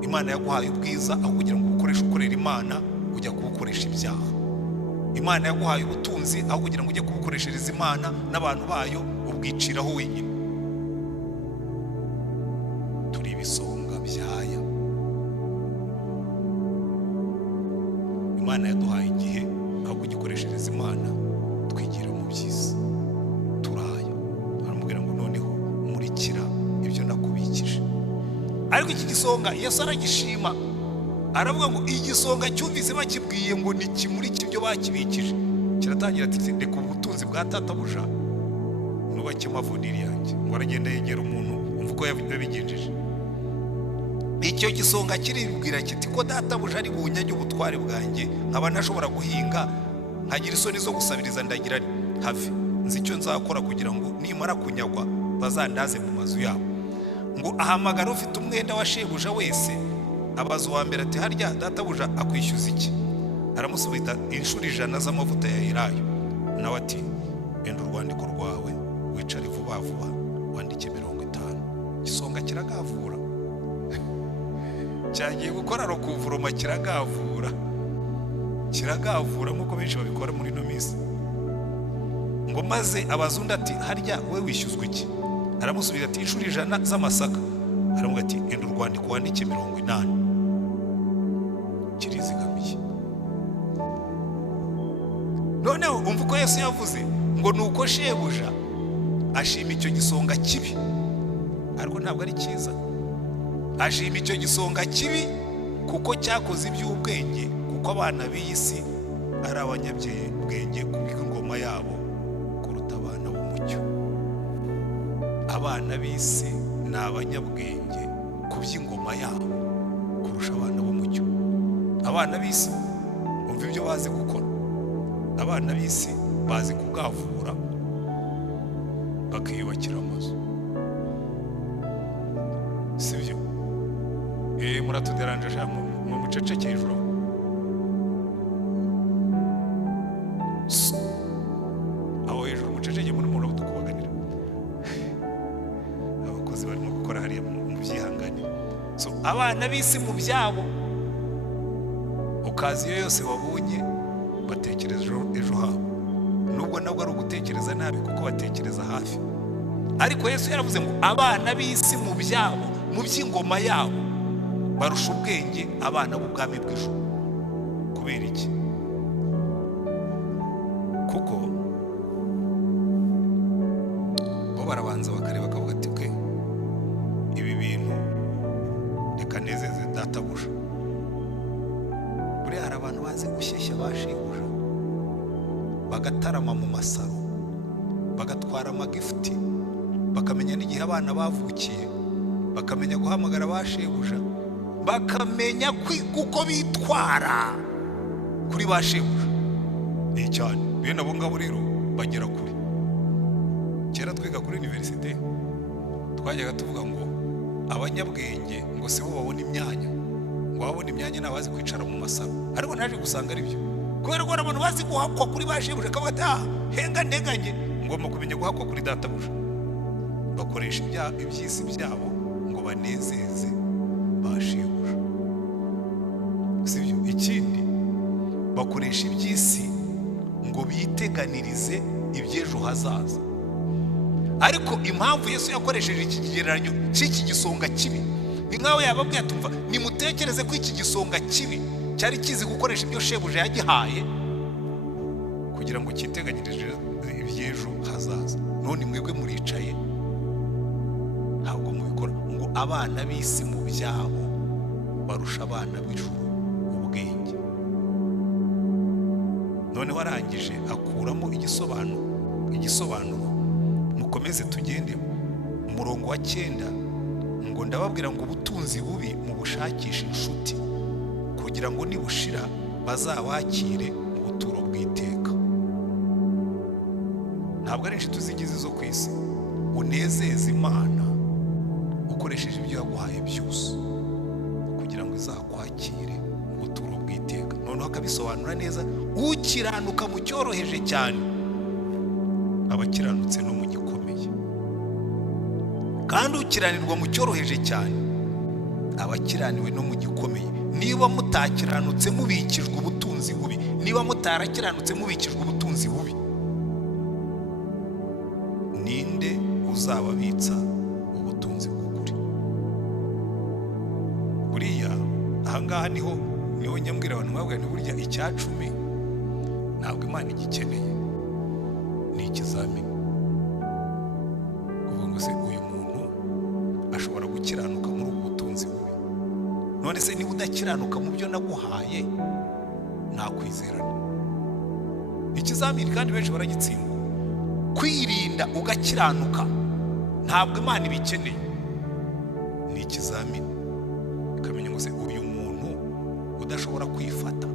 Imana yaguhaye ubwiza, aho kugira ngo ubukoreshe ukorera Imana ujya kubukoresha ibyaha. Imana yaguhaye ubutunzi, aho kugira ngo ujye kubukoreshereza Imana n'abantu bayo ubwiciraho wenyine. Turi ibisonga byaya. Imana yaduhaye igihe, aho kugikoreshereza Imana twigira mu byiza. Turaya. Aramubwira ngo noneho murikira ibyo nakubikije. Ariko iki gisonga Yesu aragishima, aravuga ngo igisonga cyumvise bakibwiye ngo ni kimuri cy'ibyo bakibikije, kiratangira ati reka ubutunzi bwa tatabuja nubake amavuniri yanjye. Ngo aragenda yegera umuntu umva uko yabigenjeje. Icyo gisonga kiribwira kiti ko databuja ari bunyage ubutware bwanjye, nkaba nashobora guhinga, nkagira isoni zo gusabiriza, ndagira have nzi icyo nzakora kugira ngo nimara kunyagwa bazandaze mu mazu yabo. Ngo ahamagara ufite umwenda wa shebuja wese, abaza uwa mbere ati harya databuja akwishyuza iki? Aramusubiza inshuro 100 z'amavuta ya elayo. Nawe ati enda urwandiko rwawe wicare vuba vuba wandike 50. Gisonga kiragavura. Cyagiye gukora rokuvuroma kiragavura nk'uko benshi babikora muri no minsi. Ngo maze abazundi ati harya we wishyuzwa iki? aramusubiza ati inshuro 100 z'amasaka. Aramubwira ati enda urwandiko wandike 80 kirizigamiye. Noneho umva uko Yesu yavuze ngo nuko shebuja ashima icyo gisonga kibi, ariko ntabwo ari cyiza. Ashima icyo gisonga kibi kuko cyakoze iby'ubwenge, kuko abana b'iyi si ari abanyabwenge kubika ingoma yabo kuruta abana b'umucyo. Abana b'isi ni abanyabwenge ku by'ingoma yabo kurusha abana b'umucyo. Abana b'isi bumva ibyo bazi gukora. Abana b'isi bazi kugavura bakiyubakira amazu, sibyo? Muratuderanje mu muceceke hejuru. Aho hejuru muceceke muri muntu tukubaganira. Abakozi barimo gukora hariya mu byihangane. So abana b'isi mu byabo okaziyo yose wabonye batekereza ejo habo, nubwo nabwo ari ugutekereza nabi kuko batekereza hafi. Ariko Yesu yaravuze ngo abana b'isi mu byabo, mu by'ingoma yabo barusha ubwenge abana b'ubwami bw'ijuru. Kubera iki? Kuko bo barabanza bakareba bakavuga ati okay, ibi bintu reka nezeze databuja. Buriya hari abantu bazi gushyeshya bashebuja, bagatarama mu masaro, bagatwara amagifuti, bakamenya n'igihe abana bavukiye, bakamenya guhamagara bashebuja, bakamenya uko bitwara kuri bashebuja. Ni cyane bene abo ngabo rero bagera kuri. Kera twiga kuri universite twajyaga tuvuga ngo abanyabwenge ngo sibo babona imyanya, ngo babona imyanya n'abazi kwicara mu masaro. Ariko naje gusanga ari byo, kubera ko abantu bazi guhakwa kuri bashebuja akavuga ati henga nteganye, ngomba kumenya guhakwa kuri databuja. Bakoresha iby'isi byabo ngo banezeze bashebuja, sibyo? Ikindi bakoresha iby'isi ngo biteganirize iby'ejo hazaza. Ariko impamvu Yesu yakoresheje iki kigereranyo cy'iki gisonga kibi, ni nkaho yababwiye atumva nimutekereze ko iki gisonga kibi cyari kizi gukoresha ibyo shebuja yagihaye kugira ngo kiteganyirije iby'ejo hazaza. None mwebwe muricaye ntabwo mubikora. Ngo abana b'isi mu byabo barusha abana b'ijuru ubwenge. Noneho arangije akuramo igisobanuro mukomeze tugende umurongo wa 9 ngo ndababwira ngo ubutunzi bubi mu bushakisha inshuti kugira ngo nibushira bazabakire mu buturo bw'iteka. Ntabwo ari inshuti zigize zo kwisi. Unezeze Imana ukoresheje ibyo yaguhaye byose kugira ngo izakwakire mu buturo bw'iteka. Noneho akabisobanura neza, ukiranuka mu cyoroheje cyane abakiranutse no mu gikomeye, kandi ukiranirwa mu cyoroheje cyane abakiraniwe no mu gikomeye. Niba mutakiranutse mubikijwe ubutunzi bubi, niba mutarakiranutse mubikijwe ubutunzi bubi, ninde uzababitsa ubutunzi bw'ukuri? Buriya ahangaha niho nyambwira abantu mwabwira ni burya icyacumi ntabwo Imana igikeneye, ni ikizamini. Kuvuga ngo se uyu muntu ashobora gukiranuka muri ubu butunzi bubi, none se niba udakiranuka mu byo naguhaye nakwizerana? Ikizamini kandi benshi baragitsindwa. Kwirinda ugakiranuka ntabwo Imana ibikeneye, ni ikizamini. Ikamenya ngo se uyu muntu udashobora kwifata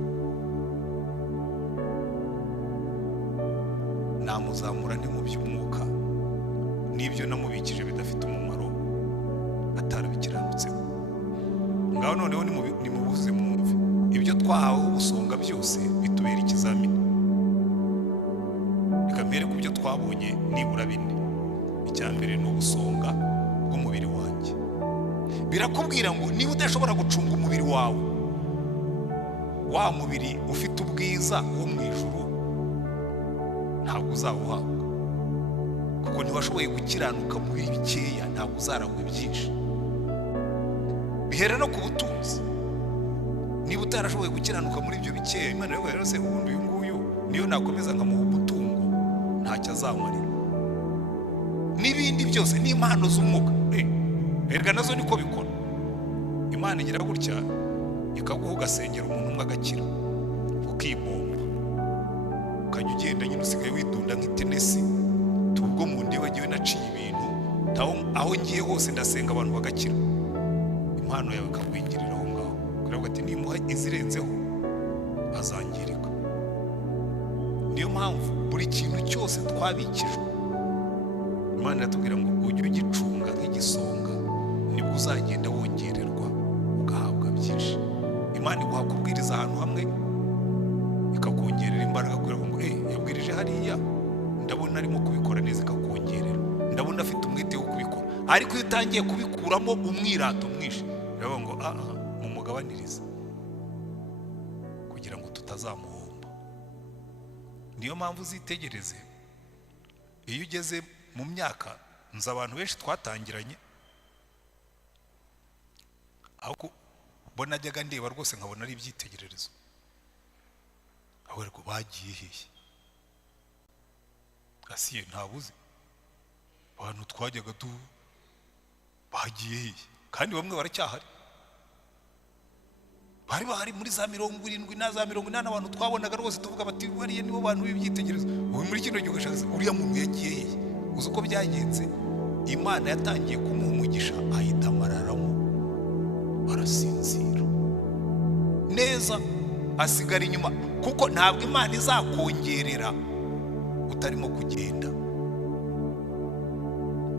namuzamura nte mu by'umwuka, n'ibyo namubikije bidafite umumaro atarabikiranutseho. Ngaho noneho nimubuze mwumve, ibyo twahawe ubusonga byose bitubera ikizamini. Reka mbere ku byo twabonye nibura 4. Icya mbere ni ubusonga bw'umubiri wanjye. Birakubwira ngo niba udashobora gucunga umubiri wawe, wa mubiri ufite ubwiza wo mu ijuru ntabwo uzawuhabwa. kuko ntiwashoboye gukiranuka muri bikeya, ntabwo uzaragwa byinshi. Bihera no ku butunzi. Niba utarashoboye gukiranuka muri ibyo bikeya, Imana yavuga rero se ubundi uyu nguyu niyo nakomeza nkamuha umutungo ntacyo azamarira. N'ibindi byose ni impano z'umwuka, erega nazo niko bikora. Imana igira gutya ikaguha ugasengera umuntu umwe agakira, ukibomba, ukajya ugenda nyine usigaye widunda nk'itenesi. Tubwo mu ndi wagiwe naciye ibintu, aho ngiye hose ndasenga abantu bagakira. Impano yawe ikagwingirira aho ngaho, kugira ati nimuha izirenzeho azangirika. Niyo mpamvu buri kintu cyose twabikijwe, Imana iratubwira ngo ujye ugicunga nk'igisonga, nibwo uzagenda wongererwa ugahabwa byinshi. Imana iguha kubwiriza ahantu hamwe ikakongerera imbaraga, kugira ngo yabwirije hariya, ndabona arimo kubikora neza, ikakongerera, ndabona afite umwete wo kubikora. Ariko iyo utangiye kubikuramo umwirato mwinshi, biravuga ngo mumugabanirize kugira ngo tutazamuhomba. Niyo mpamvu uzitegereze, iyo ugeze mu myaka, nzi abantu benshi twatangiranye, aho mbona ajyaga ndeba rwose nkabona ari ibyitegererezo, aho ariko bagiye hehe? Asiye ntabuze abantu twajyaga bagiye hehe? Kandi bamwe baracyahari, bari bahari muri za 70 na za 80 abantu twabonaga rwose tuvuga bati bariye nibo bantu b'ibyitegererezo. Ubu muri kino gihe ugashaka uriya muntu yagiye hehe? Uzi uko byagenze? Imana yatangiye kumuha umugisha, ahita amararamo, arasinzira neza, asigara inyuma, kuko ntabwo Imana izakongerera utarimo kugenda.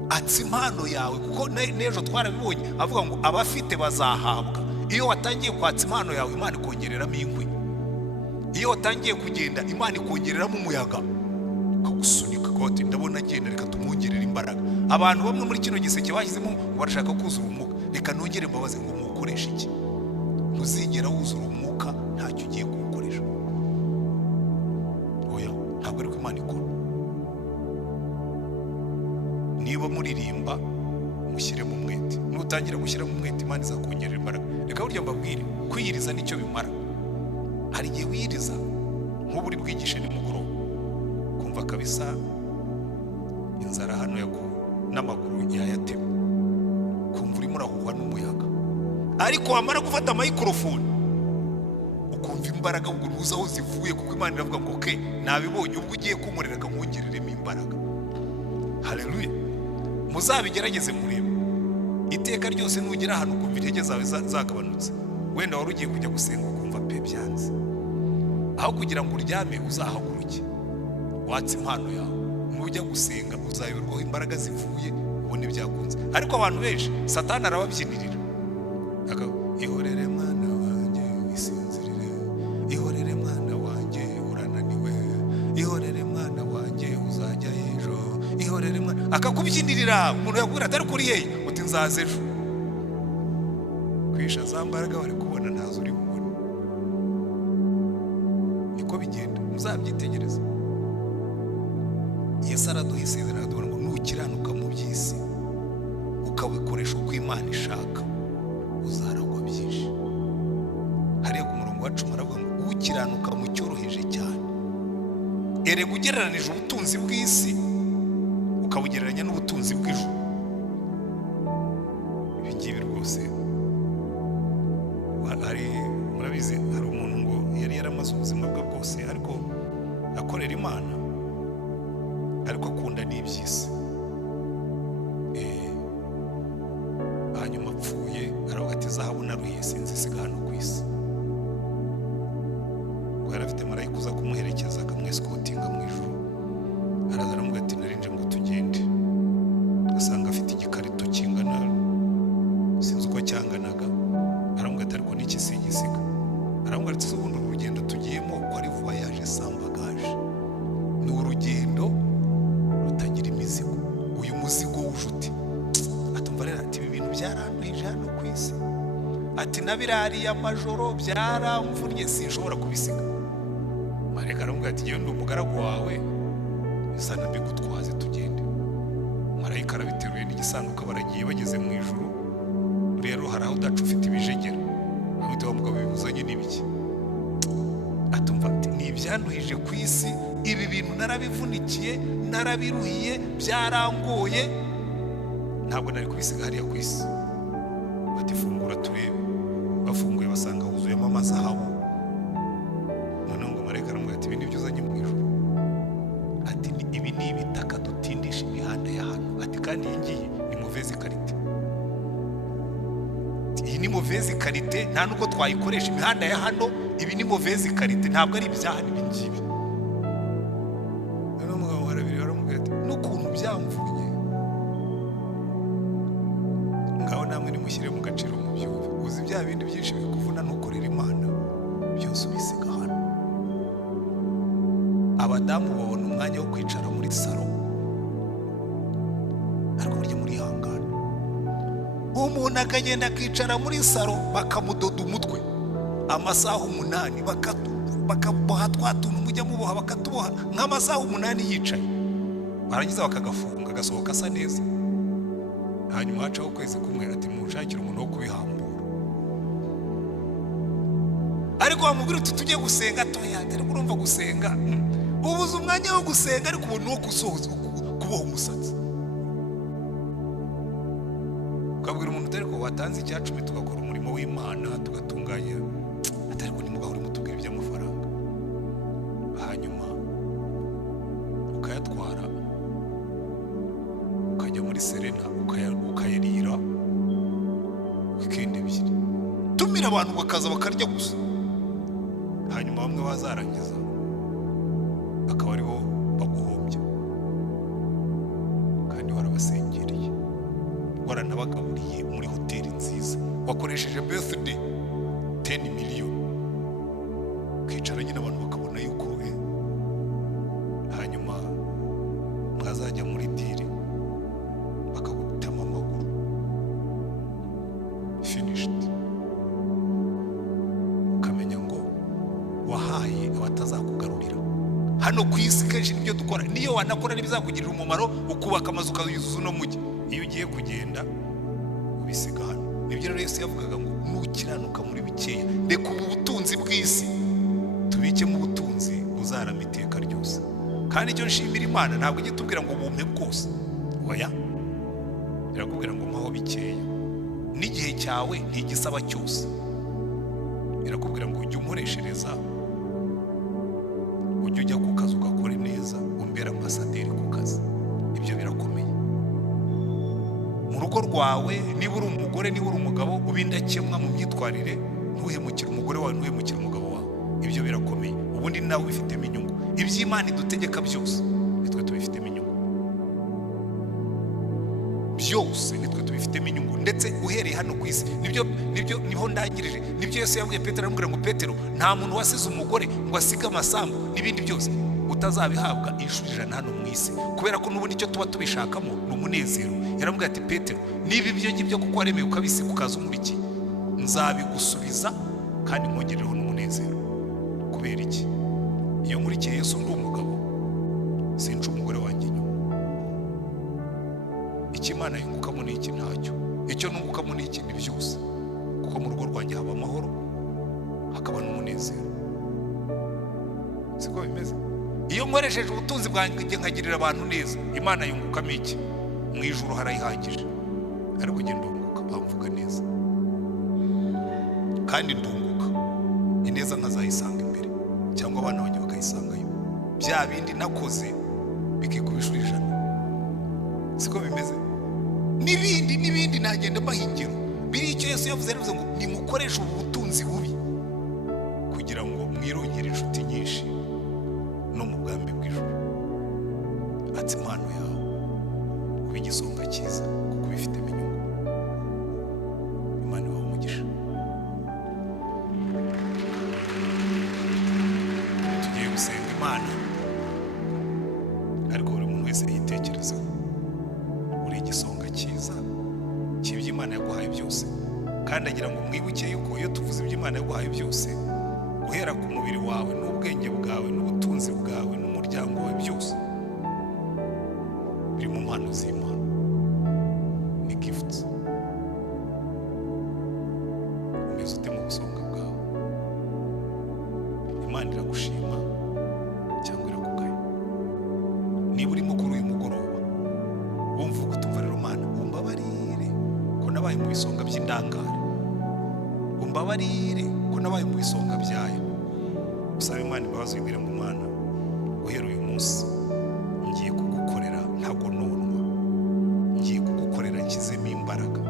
Atsi impano yawe, kuko n'ejo twarabibonye avuga ngo abafite bazahabwa. Iyo watangiye kwatsa impano yawe, Imana ikongereramo inkwi. Iyo watangiye kugenda, Imana ikongereramo umuyaga, kagusunika kote, ndabona agenda, reka tumwongerere imbaraga. Abantu bamwe muri kino giseke bashyizemo barashaka kuzura umwuka, reka nongere mbabaze ngo mukoreshe iki? Ntuzigera wuzura umwuka ntacyo ugiye kuwukoresha. Oya, ntabwo ariko Imana ikora. Niba muririmba, mushyire mu mwete. Nutangira gushyira mu mwete, Imana izakongerera imbaraga. Reka burya mbabwire, kwiyiriza nicyo bimara. Hari igihe wiyiriza nk'ubu uri bwigishe nimugoroba, kumva kabisa inzara hano n'amaguru yayatema, kumva urimo urahuhwa n'umuyaga. Ariko wamara gufata microphone ukumva imbaraga ubwo ntuzi aho zivuye, kuko Imana iravuga ngo nabibonye, ubwo ugiye kunkorera akamwongereremo imbaraga. Haleluya. Muzabigerageze murebe. Iteka ryose nugera ahantu ukumva intege zawe zagabanutse, wenda wari ugiye kujya gusenga ukumva byanze, aho kugira ngo uryame uzahaguruke watse impano yawe, nujya gusenga uzayoberwaho imbaraga zivuye, ubone byakunze. Ariko abantu benshi Satani arababyinirira, ihorere mwana wanjye wisinzirire, ihorere mwana wanjye urananiwe, ihorere mwana wanjye uzajya ejo, ihorere mwana, akakubyinirira. Umuntu yakubwira atari kuri hehe, uti nzaza ejo. Kwisha za mbaraga bari kubona ntazo uri bubone. Niko bigenda, muzabyitegereza. Yesu araduha isezerano aduha ngo nukiranuka mu by'isi ukabikoresha uko Imana ishaka, uzaragwa byinshi. Hariya ku murongo wa 10 aravuga ngo ukiranuka mu cyoroheje cyane. Erega ugereranije ubutunzi bw'isi ukabugereranya n'ubutunzi bw'ijuru, ibi ngibi rwose murabizi. Hari umuntu ngo yari yaramaze ubuzima bwe bwose ariko akorera Imana, ariko akunda n'iby'isi. Hanyuma apfuye aravuga ati zahabu naruhiye sinzisiga hano ku isi. Ngo yari afite marayika uza kumuherekeza akamwesikotinga mu ijuru, araza aramubwira ati narinje ngo tugende. Asanga afite igikarito kingana, sinzi uko cyanganaga. Aramubwira ati ariko n'iki sigisiga? Aramubwira ati ubundi urugendo tugiyemo ko ari voyage sans bagage, ni urugendo rutagira imizigo. Uyu muzigo w'ujuti atumva rero ati ibi bintu byaranduhije hano ku isi, ati nabirariye amajoro byaramvunye sinshobora kubisiga. Marayika aramubwira ati yewe ndi umugaragu wawe, sana mbigutwaze tugende. marayika arabiteruye n'igisanduka, baragiye bageze mu ijuru. Rero hari aho udaca ufite ibijegera, ahubwo wa mugabo bibuzanye n'ibiki. Atumva ati ni ibyanduhije ku isi, ibi bintu narabivunikiye, narabiruhiye, byarangoye, ntabwo nari kubisiga hariya ku isi. Bati fungura turebe. Bafunguye basanga huzuyemo amazahabu. Noneho ngo marayika aramubwira ati ibi ni byo uzanye mu ijuru. Ati ibi ni ibitaka dutindisha imihanda ya hano. Ati kandi iyi ngiyi ni mauvaise qualité. Iyi ni mauvaise qualité, nta nubwo twayikoresha imihanda ya hano. Ibi ni mauvaise qualité, ntabwo ari ibyaha ibi ngibi. Noneho umugabo warabiri baramubwira ati n'ukuntu byamvuye, ngaho namwe nimushyire mu gaciro mu byumve. Uzi bya bindi byinshi bikuvuna ntukorera Imana, byose ubisiga hano. Abadamu babona umwanya wo kwicara muri salo, ariko burya muri hangana umuntu akagenda akicara muri salo, bakamudoda umutwe amasaha 8, bakaboha twa tuntu mujya muboha, bakatuboha nk'amasaha 8 yicaye, barangiza bakagafunga agasohoka asa neza. Hanyuma hacaho ukwezi kumwe ati mushakira umuntu wo kubihambura. Ariko bamubwira uti tujye gusenga, toya ariko urumva gusenga ubuze umwanya wo gusenga, ariko ubona uwo gusohoza kuboha umusatsi. Ukabwira umuntu utari ko watanze icyacumi tugakora umurimo w'Imana tugatunganya, atari ko nimugahora mutubwira iby'amafaranga, hanyuma ukayatwara ukajya muri Serena ukayarira weekend ebyiri. Tumira abantu bakaza bakarya gusa, hanyuma bamwe bazarangiza akaba ari bo baguhombya, kandi warabasengereye, waranabagaburiye muri hoteli nziza, wakoresheje birthday 10 million, ukicara nyine abantu bakabona yuko hanyuma mwazajya muri diri bakagutama amaguru. Finished. Ukamenya ngo wahaye abatazakugarurira. Hano ku isi kenshi nibyo dukora, niyo wanakora n'ibizakugirira umumaro, ukubaka amazu ukayuzuza uno mujyi, iyo ugiye kugenda ubisiga hano. Nibyo rero Yesu yavugaga ngo nukiranuka muri bikeya, reka ubu butunzi bw'isi tubikemo ubutunzi buzarama iteka ryose. Kandi icyo nshimira Imana, ntabwo ijya itubwira ngo bumpe bwose, oya, irakubwira ngo mpaho bikeya, n'igihe cyawe ntigisaba cyose. Irakubwira ngo ujye umureshereza, ujye ujya ku kazi ugakore neza, umbere ambasaderi ku kazi. Ibyo birakomeye. Mu rugo rwawe, niba uri umugore, niba uri umugabo, ubindakemwa mu myitwarire, ntuhemukire umugore wawe, ntuhemukire umugabo wawe. Ibyo birakomeye. Ubundi nawe ubifitemo inyungu. Iby'Imana idutegeka byose nitwe tubifitemo inyungu, byose nitwe tubifitemo inyungu, ndetse uhereye hano ku isi. Niho ndangirije. Nibyo Yesu yabwiye Petero, aramubwira ngo Petero, nta muntu wasize umugore ngo asige amasambu n'ibindi byose utazabihabwa inshuro 100 hano mu isi, kubera ko n'ubundi icyo tuba tubishakamo ni umunezero. Yaramubwira ati Petero, niba ibyo ngibyo kuko waremeye ukabisiga ukaza umurikiye, nzabigusubiza kandi nkongereho n'umunezero. Kubera iki? Iyo nkurikiye Yesu ndi umugabo, sinca umugore wanjye inyuma. Icyo Imana yungukamo ni iki? Ntacyo. Icyo nungukamo ni iki? Ni byose. Kuko mu rugo rwanjye haba amahoro, hakaba n'umunezero. Siko bimeze? Iyo nkoresheje ubutunzi bwanjye nkagirira abantu neza, Imana yungukamo iki? Mu ijuru harayihagije. Ariko njye ndunguka, bamvuga neza, kandi ndunguka ineza nkazayisanga imbere, cyangwa abana banjye bakayisangayo. Bya bindi nakoze bikikubishura 100. Siko bimeze? N'ibindi nagenda mahingiro. Biri icyo Yesu yavuze, rero ngo nimukoreshe ubu butunzi bubi kugira ngo mwirongere inshuti nyinshi no mu bwambi bw'ijuru. Ati impano yawe kuba igisonga cyiza, kuko bifitemo inyungu. Imana ibahe umugisha. Tugiye gusenga Imana, ariko buri muntu wese yitekerezeho. Uri igisonga cyiza cy'iby'Imana yaguhaye byose, kandi agira ngo mwibuke yuko iyo tuvuze iby'Imana yaguhaye byose, guhera ku mubiri wawe n'ubwenge bwawe n'ubutunzi bwawe n'umuryango wawe, byose biri mu mpano z'Imana. Imana iragushima cyangwa irakugaya. Niba urimo kuri uyu mugoroba wumva ugutumva rero Mana umbabarire ko nabaye mu bisonga by'indangare, umbabarire ko nabaye mu bisonga byayo, usaba Imana imbabazi wibwire ngo Mana guhera uyu munsi ngiye kugukorera ntagononwa, ngiye kugukorera nshyizemo imbaraga.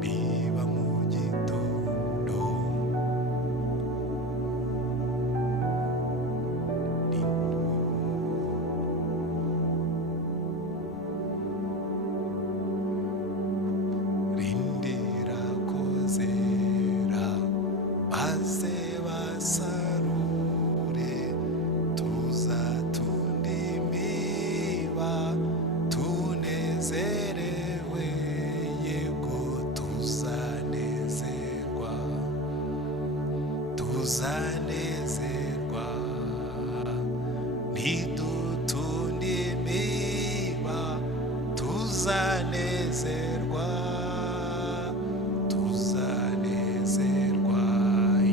Biba mu gitondo rindira kozera maze basarure tuzatunda imiba tunezerewe, yego tuzanezerwa, tuzanezerwa nidutunda imiba tuzanezerwa, tuzanezerwa,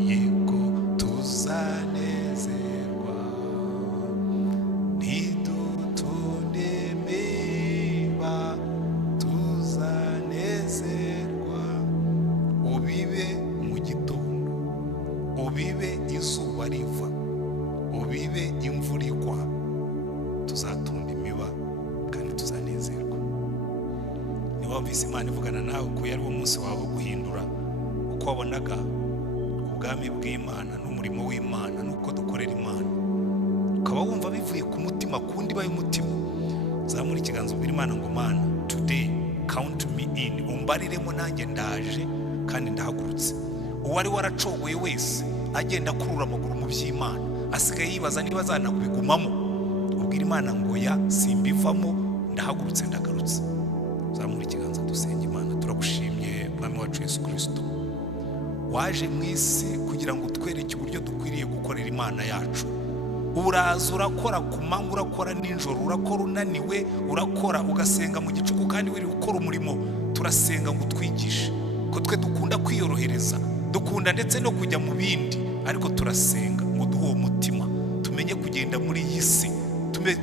yego tuzanezerwa nidutunda imiba tuzanezerwa. Ubibe mu gitondo, ubibe izuba riva, ubibe imvura igwa, tuzatunda imiba kandi tuzanezerwa. Niba wumvise Imana ivugana nawe ko yari wo munsi wawe wo guhindura uko wabonaga ubwami bw'Imana n'umurimo w'Imana n'uko dukorera Imana, ukaba wumva bivuye ku mutima ku ndiba y'umutima, zamura ikiganza ubwira Imana ngo Mana today count me in, umbariremo nanjye ndaje kandi ndahagurutse. Uwari waracogoye wese agenda akurura amaguru mu by'Imana asigaye yibaza niba azanakubigumamo, ubwira Imana ngo ya simbivamo ndahagurutse ndagarutse. Zamura ikiganza dusenge. Imana turagushimye Mwami wacu Yesu Kristo, waje mu isi kugira ngo twereke uburyo dukwiriye gukorera Imana yacu. Uraza urakora ku manywa, urakora nijoro, urakora unaniwe, urakora ugasenga mu gicuku kandi wiri gukora umurimo. Turasenga ngo twigishe ko twe dukunda kwiyorohereza, dukunda ndetse no kujya mu bindi, ariko turasenga ngo duhe uwo mutima, tumenye kugenda muri iyi si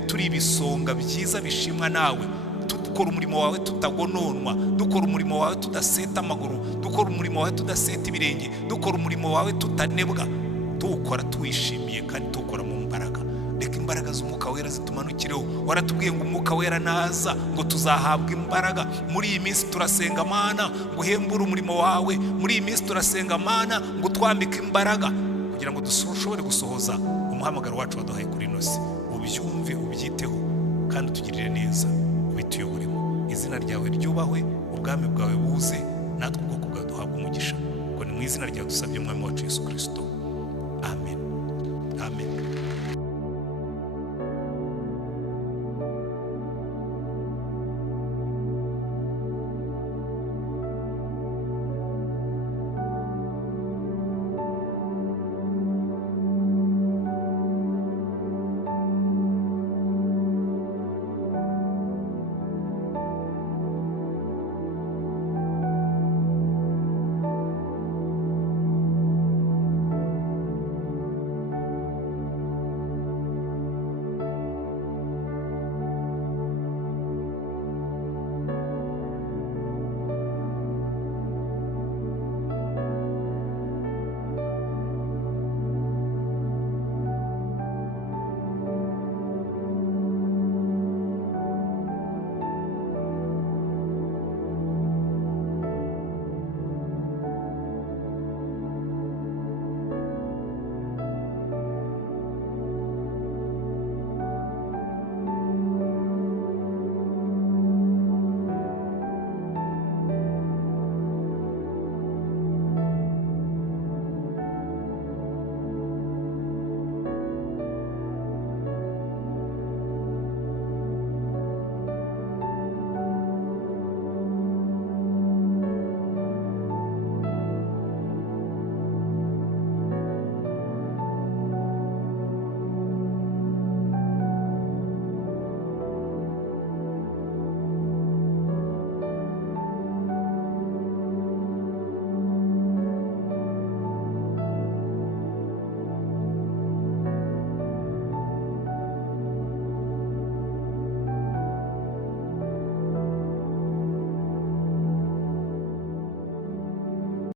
turi ibisonga byiza bishimwa nawe, dukora umurimo wawe tutagononwa, dukora umurimo wawe tudaseta amaguru, dukora umurimo wawe tudaseta ibirenge, dukora umurimo wawe tutanebwa, tuwukora tuwishimiye kandi tuwukora mu mbaraga. Reka imbaraga z'umwuka wera zitumanukireho. Waratubwiye ngo umwuka wera naza ngo tuzahabwa imbaraga. Muri iyi minsi turasenga Mana ngo uhembure umurimo wawe, muri iyi minsi turasenga Mana ngo twambike imbaraga kugira ngo dushobore gusohoza umuhamagaro wacu waduhaye kuri ino si. Ubyumve, ubyiteho kandi utugirire neza, ubituyoboremo. Izina ryawe ryubahwe, ubwami bwawe buze, natwe ubwoko bwawe duhabwe umugisha. Ngo ni mu izina ryawe dusabye Umwami wacu Yesu Kristo.